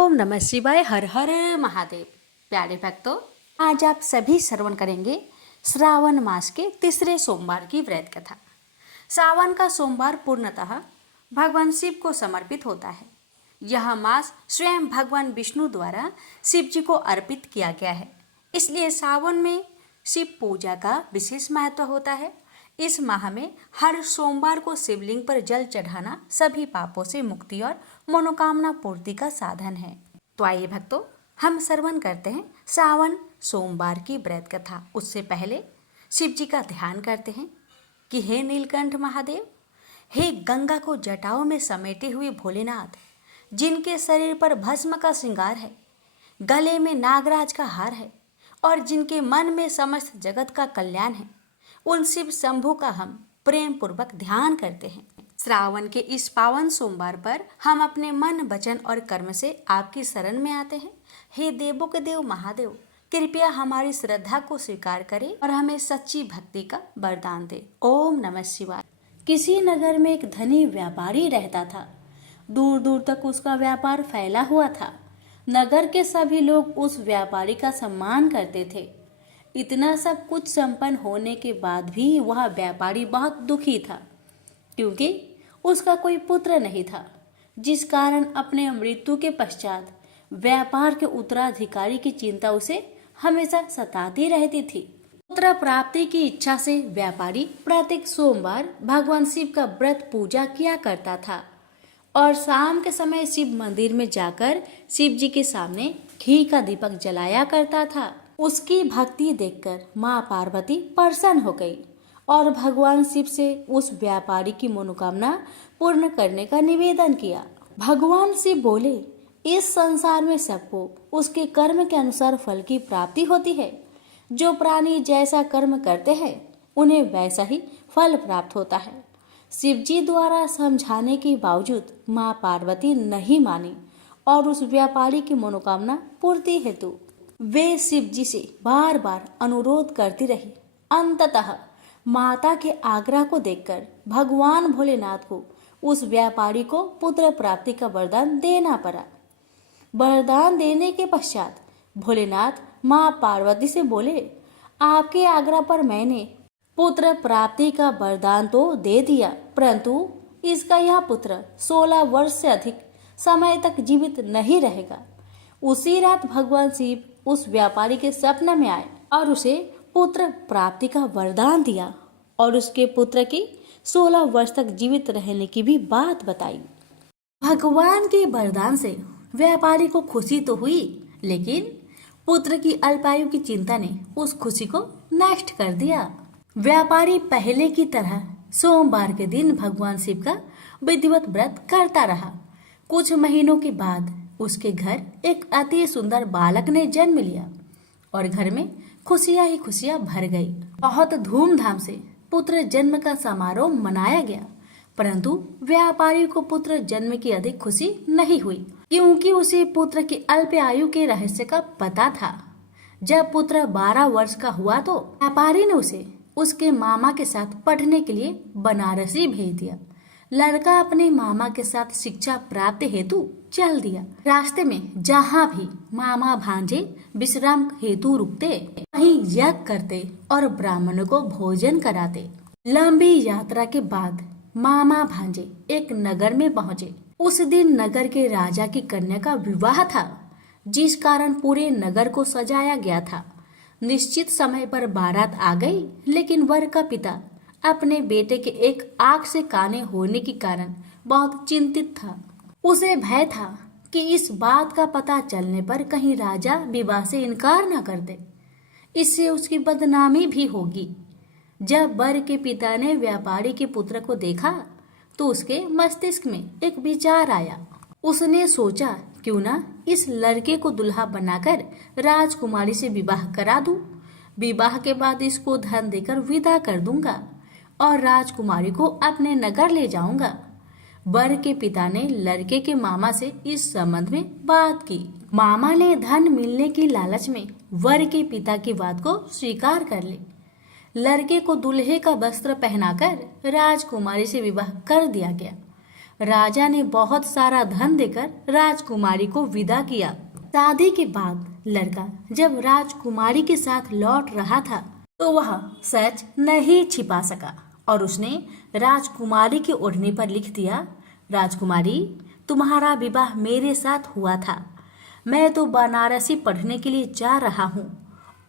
ओम नमः शिवाय। हर हर महादेव। प्यारे भक्तों, आज आप सभी श्रवण करेंगे श्रावण मास के तीसरे सोमवार की व्रत कथा। सावन का सोमवार पूर्णतः भगवान शिव को समर्पित होता है। यह मास स्वयं भगवान विष्णु द्वारा शिव जी को अर्पित किया गया है, इसलिए सावन में शिव पूजा का विशेष महत्व होता है। इस माह में हर सोमवार को शिवलिंग पर जल चढ़ाना सभी पापों से मुक्ति और मनोकामना पूर्ति का साधन है। तो आइए भक्तों, हम श्रवण करते हैं सावन सोमवार की व्रत कथा। उससे पहले शिव जी का ध्यान करते हैं कि हे नीलकंठ महादेव, हे गंगा को जटाओं में समेटे हुए भोलेनाथ, जिनके शरीर पर भस्म का श्रृंगार है, गले में नागराज का हार है और जिनके मन में समस्त जगत का कल्याण है, उन शिव शंभु का हम प्रेम पूर्वक ध्यान करते हैं। श्रावण के इस पावन सोमवार पर हम अपने मन, वचन और कर्म से आपकी शरण में आते हैं। हे देवों के देव महादेव, कृपया हमारी श्रद्धा को स्वीकार करें और हमें सच्ची भक्ति का वरदान दे। ओम नमः शिवाय। किसी नगर में एक धनी व्यापारी रहता था। दूर दूर तक उसका व्यापार फैला हुआ था। नगर के सभी लोग उस व्यापारी का सम्मान करते थे। इतना सब कुछ संपन्न होने के बाद भी वह व्यापारी बहुत दुखी था, क्योंकि उसका कोई पुत्र नहीं था, जिस कारण अपने मृत्यु के पश्चात व्यापार के उत्तराधिकारी की चिंता उसे हमेशा सताती रहती थी। पुत्र प्राप्ति की इच्छा से व्यापारी प्रत्येक सोमवार भगवान शिव का व्रत पूजा किया करता था और शाम के समय शिव मंदिर में जाकर शिव जी के सामने घी का दीपक जलाया करता था। उसकी भक्ति देखकर माँ पार्वती प्रसन्न हो गई और भगवान शिव से उस व्यापारी की मनोकामना पूर्ण करने का निवेदन किया। भगवान शिव बोले, इस संसार में सबको उसके कर्म के अनुसार फल की प्राप्ति होती है। जो प्राणी जैसा कर्म करते हैं उन्हें वैसा ही फल प्राप्त होता है। शिव जी द्वारा समझाने के बावजूद माँ पार्वती नहीं मानी और उस व्यापारी की मनोकामना पूर्ति हेतु वे शिव जी से बार बार अनुरोध करती रही। अंततः माता के आग्रह को देखकर भगवान भोलेनाथ को उस व्यापारी को पुत्र प्राप्ति का वरदान देना पड़ा। वरदान देने के पश्चात भोलेनाथ माँ पार्वती से बोले, आपके आग्रह पर मैंने पुत्र प्राप्ति का वरदान तो दे दिया, परंतु इसका यह पुत्र 16 वर्ष से अधिक समय तक जीवित नहीं रहेगा। उसी रात भगवान शिव उस व्यापारी के सपने में आए और उसे पुत्र प्राप्ति का वरदान दिया और उसके पुत्र की 16 वर्ष तक जीवित रहने की भी बात बताई। भगवान के वरदान से व्यापारी को खुशी तो हुई, लेकिन पुत्र की अल्पायु की चिंता ने उस खुशी को नष्ट कर दिया। व्यापारी पहले की तरह सोमवार के दिन भगवान शिव का विधिवत व्रत करता रहा। कुछ महीनों के बाद उसके घर एक अति सुंदर बालक ने जन्म लिया और घर में खुशियां ही खुशियां भर गई। बहुत धूमधाम से पुत्र जन्म का समारोह मनाया गया, परंतु व्यापारी को पुत्र जन्म की अधिक खुशी नहीं हुई, क्योंकि उसे पुत्र की अल्प आयु के रहस्य का पता था। जब पुत्र 12 वर्ष का हुआ तो व्यापारी ने उसे उसके मामा के साथ पढ़ने के लिए बनारसी भेज दिया। लड़का अपने मामा के साथ शिक्षा प्राप्ति हेतु चल दिया। रास्ते में जहाँ भी मामा भांजे विश्राम हेतु रुकते, वहीं यज्ञ करते और ब्राह्मणों को भोजन कराते। लंबी यात्रा के बाद मामा भांजे एक नगर में पहुँचे। उस दिन नगर के राजा की कन्या का विवाह था, जिस कारण पूरे नगर को सजाया गया था। निश्चित समय पर बारात आ गई, लेकिन वर का पिता अपने बेटे के एक आंख से काने होने के कारण बहुत चिंतित था। उसे भय था कि इस बात का पता चलने पर कहीं राजा विवाह से इनकार न कर दे, इससे उसकी बदनामी भी होगी। जब वर के पिता ने व्यापारी के पुत्र को देखा तो उसके मस्तिष्क में एक विचार आया। उसने सोचा, क्यों ना इस लड़के को दुल्हा बनाकर राजकुमारी से विवाह करा दूं। विवाह के बाद इसको धन देकर विदा कर दूंगा और राजकुमारी को अपने नगर ले जाऊंगा। वर के पिता ने लड़के के मामा से इस संबंध में बात की। मामा ने धन मिलने की लालच में वर के पिता की बात को स्वीकार कर ली। लड़के को दूल्हे का वस्त्र पहनाकर राजकुमारी से विवाह कर दिया गया। राजा ने बहुत सारा धन देकर राजकुमारी को विदा किया। शादी के बाद लड़का जब राजकुमारी के साथ लौट रहा था तो वह सच नहीं छिपा सका और उसने राजकुमारी की ओढ़नी पर लिख दिया, राजकुमारी, तुम्हारा विवाह मेरे साथ हुआ था। मैं तो बनारसी पढ़ने के लिए जा रहा हूँ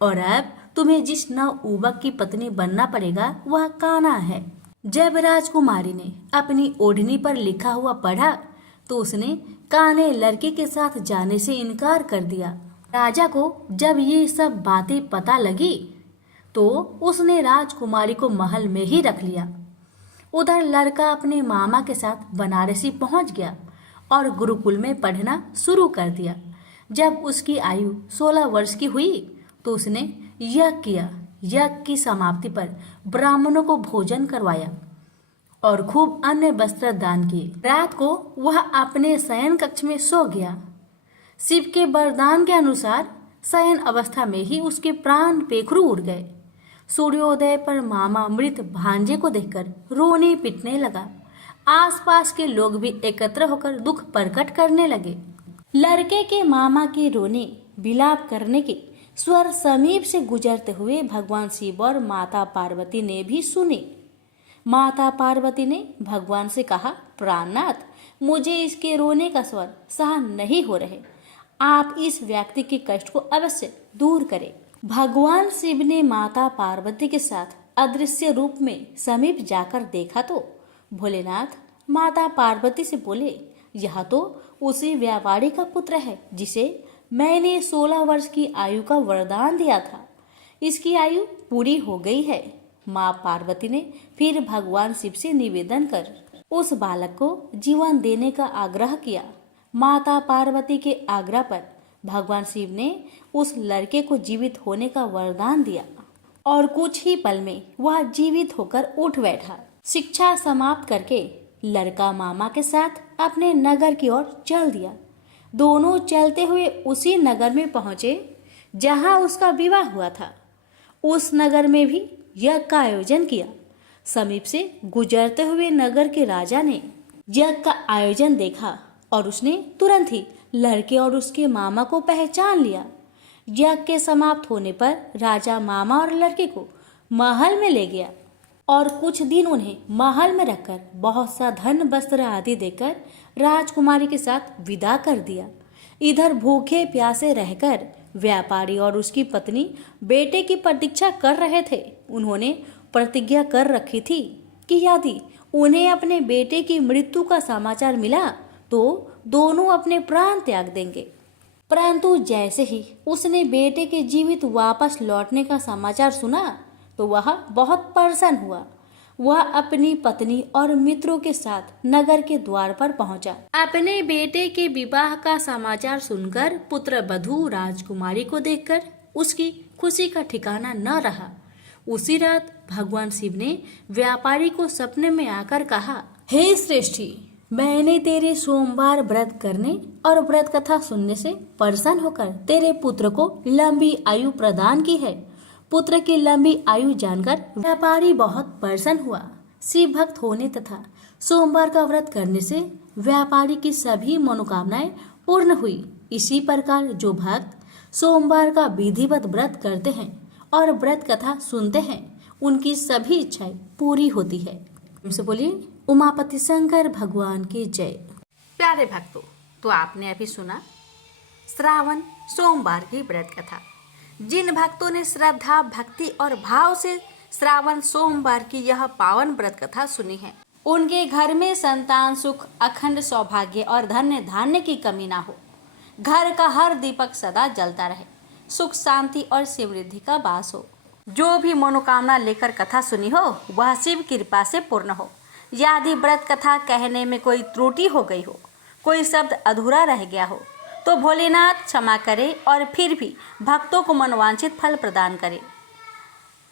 और अब तुम्हें जिस नवयुवक की पत्नी बनना पड़ेगा वह कान्हा है। जब राजकुमारी ने अपनी ओढ़नी पर लिखा हुआ पढ़ा तो उसने कान्हे लड़के के साथ जाने से इनकार कर दिया। राजा को जब ये सब बातें पता लगी तो उसने राजकुमारी को महल में ही रख लिया। उधर लड़का अपने मामा के साथ बनारसी पहुंच गया और गुरुकुल में पढ़ना शुरू कर दिया। जब उसकी आयु 16 वर्ष की हुई तो उसने यज्ञ किया। यज्ञ की समाप्ति पर ब्राह्मणों को भोजन करवाया और खूब अन्य वस्त्र दान किए। रात को वह अपने शयन कक्ष में सो गया। शिव के वरदान के अनुसार शयन अवस्था में ही उसके प्राण पेखरू उड़ गए। सूर्योदय पर मामा मृत भांजे को देखकर रोने पिटने लगा। आसपास के लोग भी एकत्र होकर दुख प्रकट करने लगे। लड़के के मामा के रोने विलाप करने के स्वर समीप से गुजरते हुए भगवान शिव और माता पार्वती ने भी सुने। माता पार्वती ने भगवान से कहा, प्राणनाथ, मुझे इसके रोने का स्वर सहन नहीं हो रहे, आप इस व्यक्ति के कष्ट को अवश्य दूर करें। भगवान शिव ने माता पार्वती के साथ अदृश्य रूप में समीप जाकर देखा तो भोलेनाथ माता पार्वती से बोले, यह तो उसी व्यापारी का पुत्र है जिसे मैंने 16 वर्ष की आयु का वरदान दिया था। इसकी आयु पूरी हो गई है। माँ पार्वती ने फिर भगवान शिव से निवेदन कर उस बालक को जीवन देने का आग्रह किया। माता पार्वती के आग्रह पर भगवान शिव ने उस लड़के को जीवित होने का वरदान दिया और कुछ ही पल में वह जीवित होकर उठ बैठा। शिक्षा समाप्त करके लड़का मामा के साथ अपने नगर की ओर चल दिया। दोनों चलते हुए उसी नगर में पहुंचे जहां उसका विवाह हुआ था। उस नगर में भी यज्ञ का आयोजन किया। समीप से गुजरते हुए नगर के राजा ने यज्ञ का आयोजन देखा और उसने तुरंत ही लड़के और उसके मामा को पहचान लिया। यज्ञ के समाप्त होने पर राजा मामा और लड़के को महल में ले गया और कुछ दिन उन्हें महल में रखकर बहुत सा धन वस्त्र आदि देकर राजकुमारी के साथ विदा कर दिया। इधर भूखे प्यासे रहकर व्यापारी और उसकी पत्नी बेटे की प्रतीक्षा कर रहे थे। उन्होंने प्रतिज्ञा कर रखी थी कि यदि उन्हें अपने बेटे की मृत्यु का समाचार मिला तो दोनों अपने प्राण त्याग देंगे। परंतु जैसे ही उसने बेटे के जीवित वापस लौटने का समाचार सुना तो वह बहुत परेशान हुआ। वह अपनी पत्नी और मित्रों के साथ नगर के द्वार पर पहुंचा। अपने बेटे के विवाह का समाचार सुनकर पुत्र वधू राजकुमारी को देखकर उसकी खुशी का ठिकाना न रहा। उसी रात भगवान शिव ने व्यापारी को सपने में आकर कहा, हे श्रेष्ठी, मैंने तेरे सोमवार व्रत करने और व्रत कथा सुनने से प्रसन्न होकर तेरे पुत्र को लंबी आयु प्रदान की है। पुत्र की लंबी आयु जानकर व्यापारी बहुत प्रसन्न हुआ। शिव भक्त होने तथा सोमवार का व्रत करने से व्यापारी की सभी मनोकामनाएं पूर्ण हुई। इसी प्रकार जो भक्त सोमवार का विधिवत व्रत करते हैं और व्रत कथा सुनते हैं उनकी सभी इच्छाएं पूरी होती है। हमसे बोलिए उमापति शंकर भगवान की जय। प्यारे भक्तों, तो आपने अभी सुना श्रावण सोमवार की व्रत कथा। जिन भक्तों ने श्रद्धा, भक्ति और भाव से श्रावण सोमवार की यह पावन व्रत कथा सुनी है, उनके घर में संतान सुख, अखंड सौभाग्य और धन्य धान्य की कमी ना हो। घर का हर दीपक सदा जलता रहे, सुख शांति और समृद्धि का वास हो। जो भी मनोकामना लेकर कथा सुनी हो वह शिव कृपा से पूर्ण हो। यदि व्रत कथा कहने में कोई त्रुटि हो गई हो, कोई शब्द अधूरा रह गया हो तो भोलेनाथ क्षमा करे और फिर भी भक्तों को मनवांछित फल प्रदान करे।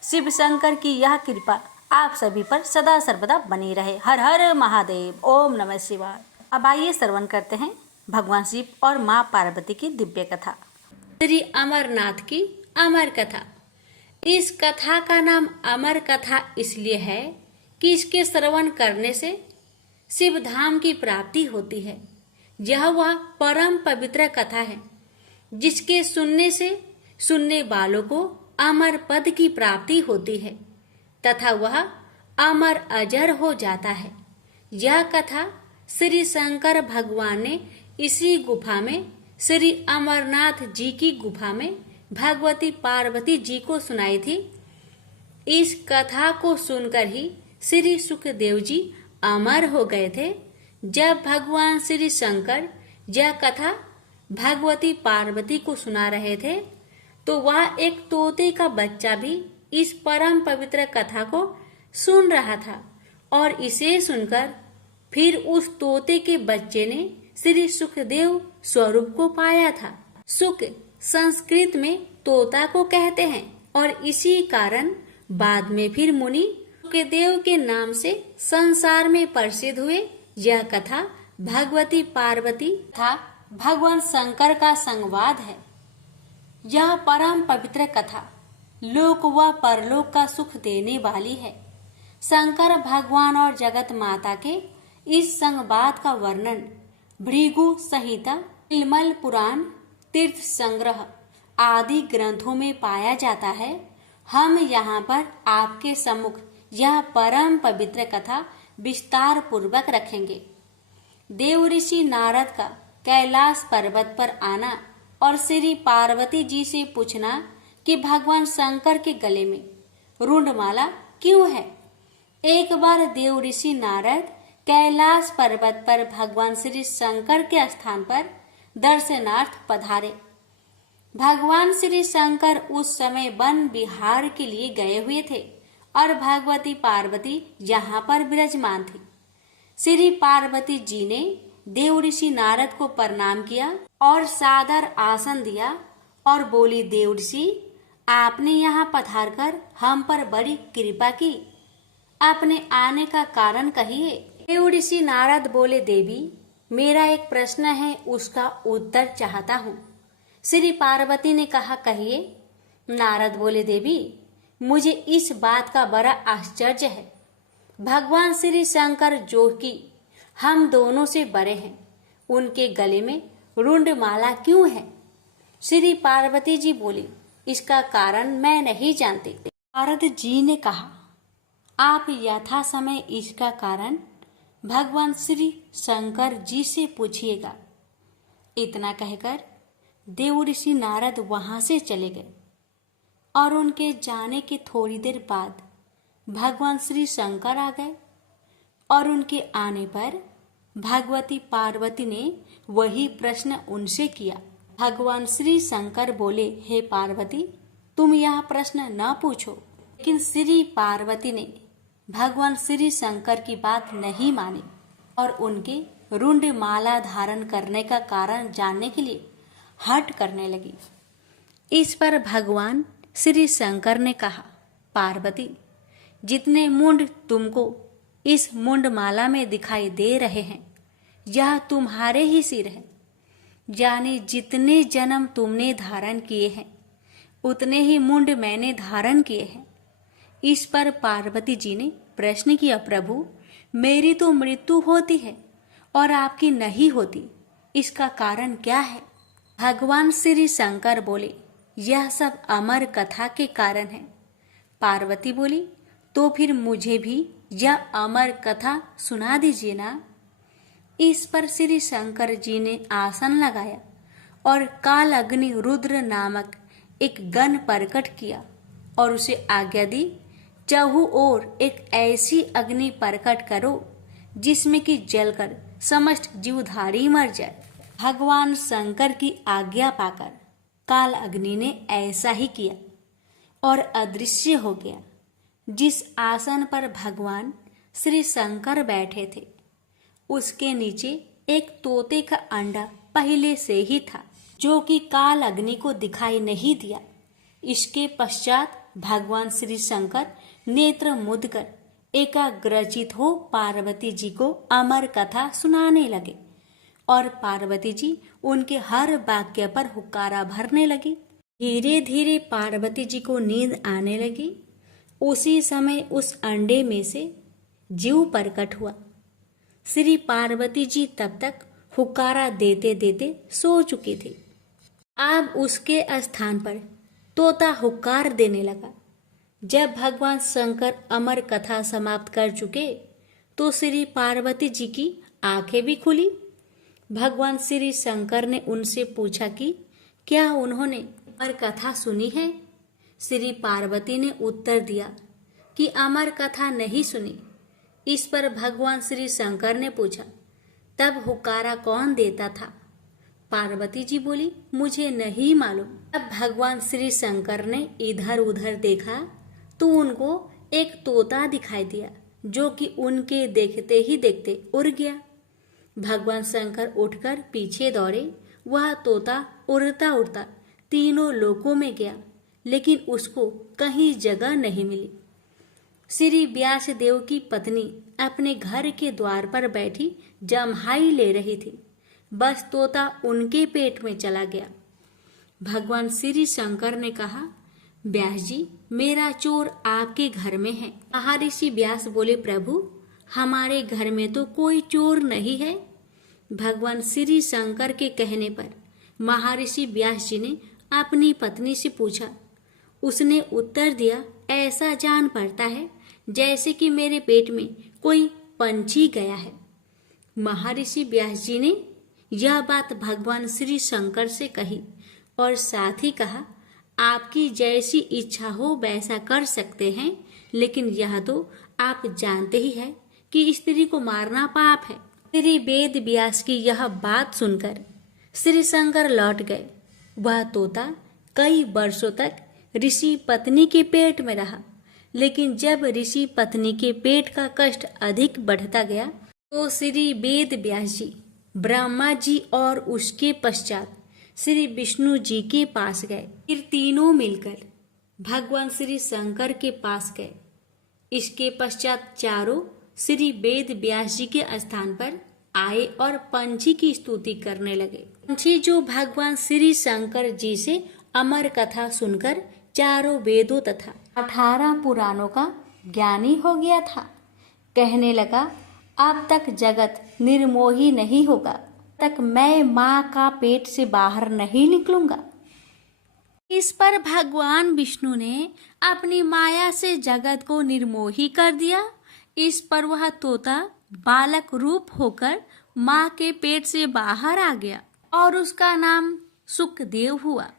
शिव शंकर की यह कृपा आप सभी पर सदा सर्वदा बनी रहे। हर हर महादेव। ओम नमः शिवाय। अब आइए श्रवण करते हैं भगवान शिव और माँ पार्वती की दिव्य कथा। श्री अमरनाथ की अमर कथा। इस कथा का नाम अमर कथा इसलिए है कि इसके श्रवण करने से शिव धाम की प्राप्ति होती है। यह वह परम पवित्र कथा है जिसके सुनने से सुनने वालों को अमर पद की प्राप्ति होती है तथा वह अमर अजर हो जाता है। यह कथा श्री शंकर भगवान ने इसी गुफा में श्री अमरनाथ जी की गुफा में भगवती पार्वती जी को सुनाई थी। इस कथा को सुनकर ही श्री सुखदेव जी अमर हो गए थे। जब भगवान श्री शंकर यह कथा भगवती पार्वती को सुना रहे थे तो वह एक तोते का बच्चा भी इस परम पवित्र कथा को सुन रहा था और इसे सुनकर फिर उस तोते के बच्चे ने श्री सुखदेव स्वरूप को पाया था। सुख संस्कृत में तोता को कहते हैं और इसी कारण बाद में फिर मुनि सुखदेव के नाम से संसार में प्रसिद्ध हुए। यह कथा भगवती पार्वती तथा भगवान शंकर का संवाद है। यह परम पवित्र कथा लोक व परलोक का सुख देने वाली है। शंकर भगवान और जगत माता के इस संवाद का वर्णन भृगु संहिता, तिलमल पुराण, तीर्थ संग्रह आदि ग्रंथों में पाया जाता है। हम यहाँ पर आपके सम्मुख यह परम पवित्र कथा विस्तार पूर्वक रखेंगे। देव ऋषि नारद का कैलाश पर्वत पर आना और श्री पार्वती जी से पूछना कि भगवान शंकर के गले में रुंडमाला क्यों है। एक बार देव ऋषि नारद कैलाश पर्वत पर भगवान श्री शंकर के स्थान पर दर्शनार्थ पधारे। भगवान श्री शंकर उस समय वन विहार के लिए गए हुए थे और भगवती पार्वती यहाँ पर विराजमान थी। श्री पार्वती जी ने देव ऋषि नारद को प्रणाम किया और सादर आसन दिया और बोली, देव ऋषि आपने यहाँ पधारकर हम पर बड़ी कृपा की, अपने आने का कारण कहिए। देव ऋषि नारद बोले, देवी मेरा एक प्रश्न है, उसका उत्तर चाहता हूँ। श्री पार्वती ने कहा, कहिए। नारद बोले, देवी मुझे इस बात का बड़ा आश्चर्य है, भगवान श्री शंकर जो कि हम दोनों से बड़े हैं, उनके गले में रुंडमाला क्यों है। श्री पार्वती जी बोली, इसका कारण मैं नहीं जानती। नारद जी ने कहा, आप यथा समय इसका कारण भगवान श्री शंकर जी से पूछिएगा। इतना कहकर देव ऋषि नारद वहां से चले गए और उनके जाने के थोड़ी देर बाद भगवान श्री शंकर आ गए और उनके आने पर भगवती पार्वती ने वही प्रश्न उनसे किया। भगवान श्री शंकर बोले, हे पार्वती तुम यह प्रश्न न पूछो। लेकिन श्री पार्वती ने भगवान श्री शंकर की बात नहीं मानी और उनके रुंड माला धारण करने का कारण जानने के लिए हट करने लगी। इस पर भगवान श्री शंकर ने कहा, पार्वती जितने मुंड तुमको इस मुंडमाला में दिखाई दे रहे हैं यह तुम्हारे ही सिर है, यानी जितने जन्म तुमने धारण किए हैं उतने ही मुंड मैंने धारण किए हैं। इस पर पार्वती जी ने प्रश्न किया, प्रभु मेरी तो मृत्यु होती है और आपकी नहीं होती, इसका कारण क्या है। भगवान श्री शंकर बोले, यह सब अमर कथा के कारण है। पार्वती बोली, तो फिर मुझे भी यह अमर कथा सुना दीजिए ना। इस पर श्री शंकर जी ने आसन लगाया और काल अग्नि रुद्र नामक एक गण प्रकट किया और उसे आज्ञा दी, चहु ओर एक ऐसी अग्नि प्रकट करो जिसमें कि जलकर समस्त जीवधारी मर जाए। भगवान शंकर की आज्ञा पाकर काल अग्नि ने ऐसा ही किया और अदृश्य हो गया। जिस आसन पर भगवान श्री शंकर बैठे थे उसके नीचे एक तोते का अंडा पहले से ही था जो कि काल अग्नि को दिखाई नहीं दिया। इसके पश्चात भगवान श्री शंकर नेत्र मुद कर एकाग्रचित हो पार्वती जी को अमर कथा सुनाने लगे और पार्वती जी उनके हर वाक्य पर हुक्कारा भरने लगी। धीरे धीरे पार्वती जी को नींद आने लगी। उसी समय उस अंडे में से जीव प्रकट हुआ। श्री पार्वती जी तब तक हुक्कारा देते देते सो चुकी थी। अब उसके स्थान पर तोता हुक्कार देने लगा। जब भगवान शंकर अमर कथा समाप्त कर चुके तो श्री पार्वती जी की आंखें भी खुली। भगवान श्री शंकर ने उनसे पूछा कि क्या उन्होंने अमर कथा सुनी है। श्री पार्वती ने उत्तर दिया कि अमर कथा नहीं सुनी। इस पर भगवान श्री शंकर ने पूछा, तब हुक्कारा कौन देता था। पार्वती जी बोली, मुझे नहीं मालूम। अब भगवान श्री शंकर ने इधर उधर देखा तो उनको एक तोता दिखाई दिया, जो कि उनके देखते ही देखते उड़ गया। भगवान शंकर उठकर पीछे दौड़े। वह तोता उड़ता उड़ता तीनों लोकों में गया, लेकिन उसको कहीं जगह नहीं मिली। श्री व्यास देव की पत्नी अपने घर के द्वार पर बैठी जम्हाई ले रही थी। बस तोता उनके पेट में चला गया। भगवान श्री शंकर ने कहा, व्यास जी, मेरा चोर आपके घर में है। महर्षि व्यास बोले, प्रभु, हमारे घर में तो कोई चोर नहीं है। भगवान श्री शंकर के कहने पर महर्षि व्यास जी ने अपनी पत्नी से पूछा। उसने उत्तर दिया, ऐसा जान पड़ता है जैसे कि मेरे पेट में कोई पंछी गया है। महर्षि व्यास जी ने यह बात भगवान श्री शंकर से कही और साथ ही कहा, आपकी जैसी इच्छा हो वैसा कर सकते हैं, लेकिन यह तो आप जानते ही हैं कि स्त्री को मारना पाप है। श्री वेद व्यास की यह बात सुनकर श्री शंकर लौट गए। वह तोता कई वर्षों तक ऋषि पत्नी के पेट में रहा, लेकिन जब ऋषि पत्नी के पेट का कष्ट अधिक बढ़ता गया तो श्री वेद व्यास जी, ब्रह्मा जी और उसके पश्चात श्री विष्णु जी के पास गए। फिर तीनों मिलकर भगवान श्री शंकर के पास गए। इसके पश्चात चारों श्री वेद व्यास जी के स्थान पर आए और पंछी की स्तुति करने लगे। पंछी जो भगवान श्री शंकर जी से अमर कथा सुनकर चारों वेदों तथा 18 पुराणों का ज्ञानी हो गया था, कहने लगा, अब तक जगत निर्मोही नहीं होगा, तक मैं माँ का पेट से बाहर नहीं निकलूंगा। इस पर भगवान विष्णु ने अपनी माया से जगत को निर्मोही कर दिया। इस पर वह तोता बालक रूप होकर माँ के पेट से बाहर आ गया और उसका नाम सुखदेव हुआ।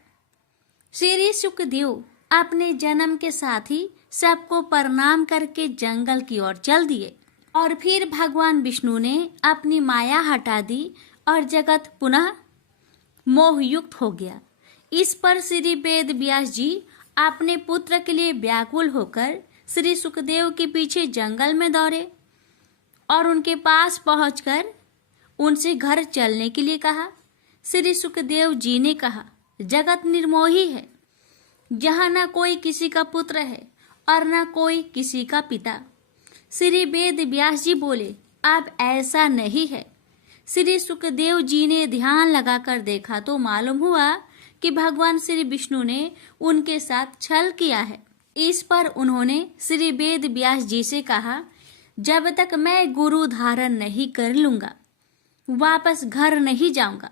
श्री सुखदेव अपने जन्म के साथ ही सबको प्रणाम करके जंगल की ओर चल दिए और फिर भगवान विष्णु ने अपनी माया हटा दी और जगत पुनः मोहयुक्त हो गया। इस पर श्री वेद व्यास जी अपने पुत्र के लिए व्याकुल होकर श्री सुखदेव के पीछे जंगल में दौड़े और उनके पास पहुंचकर उनसे घर चलने के लिए कहा। श्री सुखदेव जी ने कहा, जगत निर्मोही है, जहाँ न कोई किसी का पुत्र है और न कोई किसी का पिता। श्री वेद व्यास जी बोले, अब ऐसा नहीं है। श्री सुखदेव जी ने ध्यान लगाकर देखा तो मालूम हुआ कि भगवान श्री विष्णु ने उनके साथ छल किया है। इस पर उन्होंने श्री वेद व्यास जी से कहा, जब तक मैं गुरु धारण नहीं कर लूंगा वापस घर नहीं जाऊंगा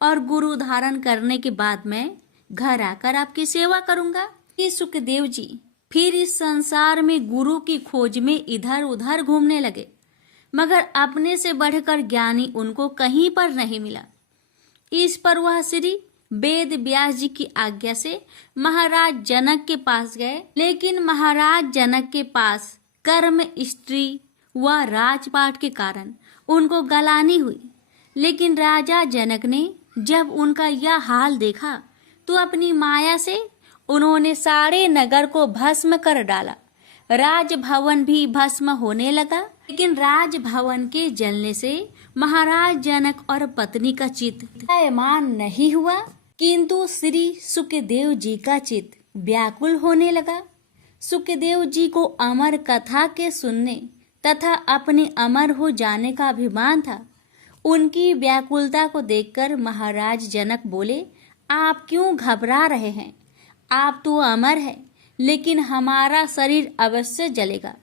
और गुरु धारण करने के बाद मैं घर आकर आपकी सेवा करूंगा। ये सुखदेव जी फिर इस संसार में गुरु की खोज में इधर उधर घूमने लगे, मगर अपने से बढ़कर ज्ञानी उनको कहीं पर नहीं मिला। इस पर वह श्री वेद व्यास जी की आज्ञा से महाराज जनक के पास गए, लेकिन महाराज जनक के पास कर्म स्त्री व राजपाट के कारण उनको गलानी हुई। लेकिन राजा जनक ने जब उनका यह हाल देखा तो अपनी माया से उन्होंने सारे नगर को भस्म कर डाला। राजभवन भी भस्म होने लगा, लेकिन राजभवन के जलने से महाराज जनक और पत्नी का चित्त दयामान नहीं हुआ, किंतु श्री सुखदेव जी का चित्त व्याकुल होने लगा। सुखदेव जी को अमर कथा के सुनने तथा अपने अमर हो जाने का अभिमान था। उनकी व्याकुलता को देखकर महाराज जनक बोले, आप क्यों घबरा रहे हैं? आप तो अमर हैं, लेकिन हमारा शरीर अवश्य जलेगा।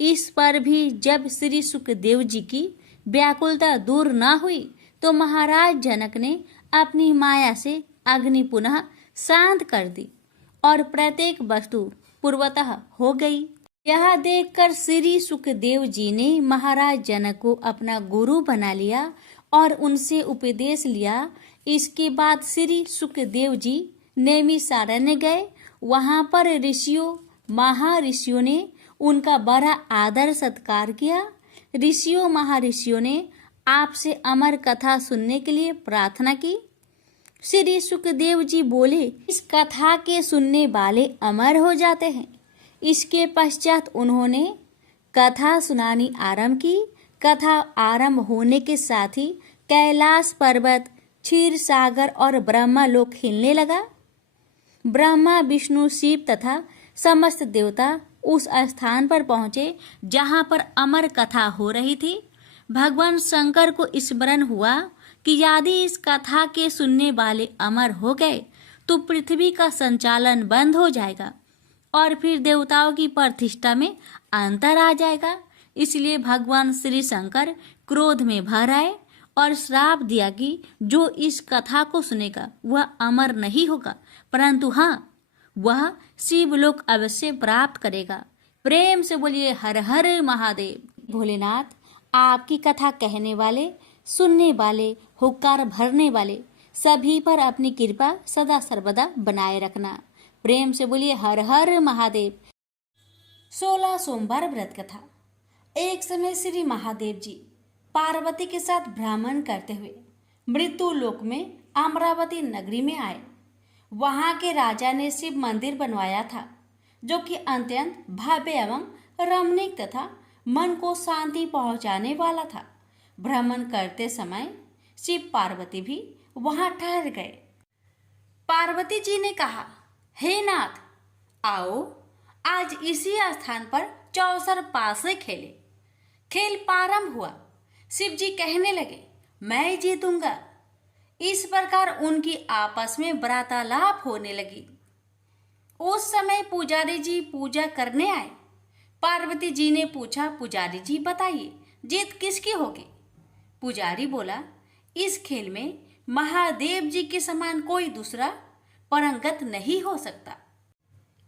इस पर भी जब श्री सुखदेव जी की व्याकुलता दूर न हुई तो महाराज जनक ने अपनी माया से अग्नि पुनः शांत कर दी और प्रत्येक वस्तु पूर्वतः हो गई। यह देखकर श्री सुखदेव जी ने महाराज जनक को अपना गुरु बना लिया और उनसे उपदेश लिया। इसके बाद श्री सुखदेव जी नैमिषारण्य गए। वहां पर ऋषियों महर्षियों ने उनका बड़ा आदर सत्कार किया। ऋषियों महर्षियों ने आपसे अमर कथा सुनने के लिए प्रार्थना की। श्री सुखदेव जी बोले, इस कथा के सुनने वाले अमर हो जाते हैं। इसके पश्चात उन्होंने कथा सुनानी आरंभ की। कथा आरंभ होने के साथ ही कैलाश पर्वत, क्षीर सागर और ब्रह्मा लोक हिलने लगा। ब्रह्मा, विष्णु, शिव तथा समस्त देवता उस स्थान पर पहुंचे जहां पर अमर कथा हो रही थी। भगवान शंकर को स्मरण हुआ कि यदि इस कथा के सुनने वाले अमर हो गए तो पृथ्वी का संचालन बंद हो जाएगा और फिर देवताओं की प्रतिष्ठा में अंतर आ जाएगा। इसलिए भगवान श्री शंकर क्रोध में भर आए और श्राप दिया कि जो इस कथा को सुनेगा वह अमर नहीं होगा, परंतु हाँ, वह शिवलोक अवश्य प्राप्त करेगा। प्रेम से बोलिए हर हर महादेव। भोलेनाथ, आपकी कथा कहने वाले, सुनने वाले, हुक्कार भरने वाले सभी पर अपनी कृपा सदा सर्वदा बनाए रखना। प्रेम से बोलिए हर हर महादेव। 16 सोमवार व्रत कथा। एक समय श्री महादेव जी पार्वती के साथ भ्रमण करते हुए मृत्यु लोक में अमरावती नगरी में आए। वहां के राजा ने शिव मंदिर बनवाया था, जो कि अत्यंत भव्य एवं रमणीक तथा मन को शांति पहुंचाने वाला था। भ्रमण करते समय शिव पार्वती भी वहां ठहर गए। पार्वती जी ने कहा, हे नाथ, आओ आज इसी स्थान पर चौसर पासे खेले। खेल प्रारंभ हुआ। शिव जी कहने लगे, मैं जीतूंगा। इस प्रकार उनकी आपस में वार्तालाप होने लगी। उस समय पुजारी जी पूजा करने आए। पार्वती जी ने पूछा, पुजारी जी बताइए, जीत किसकी होगी? पुजारी बोला, इस खेल में महादेव जी के समान कोई दूसरा परंगत नहीं हो सकता,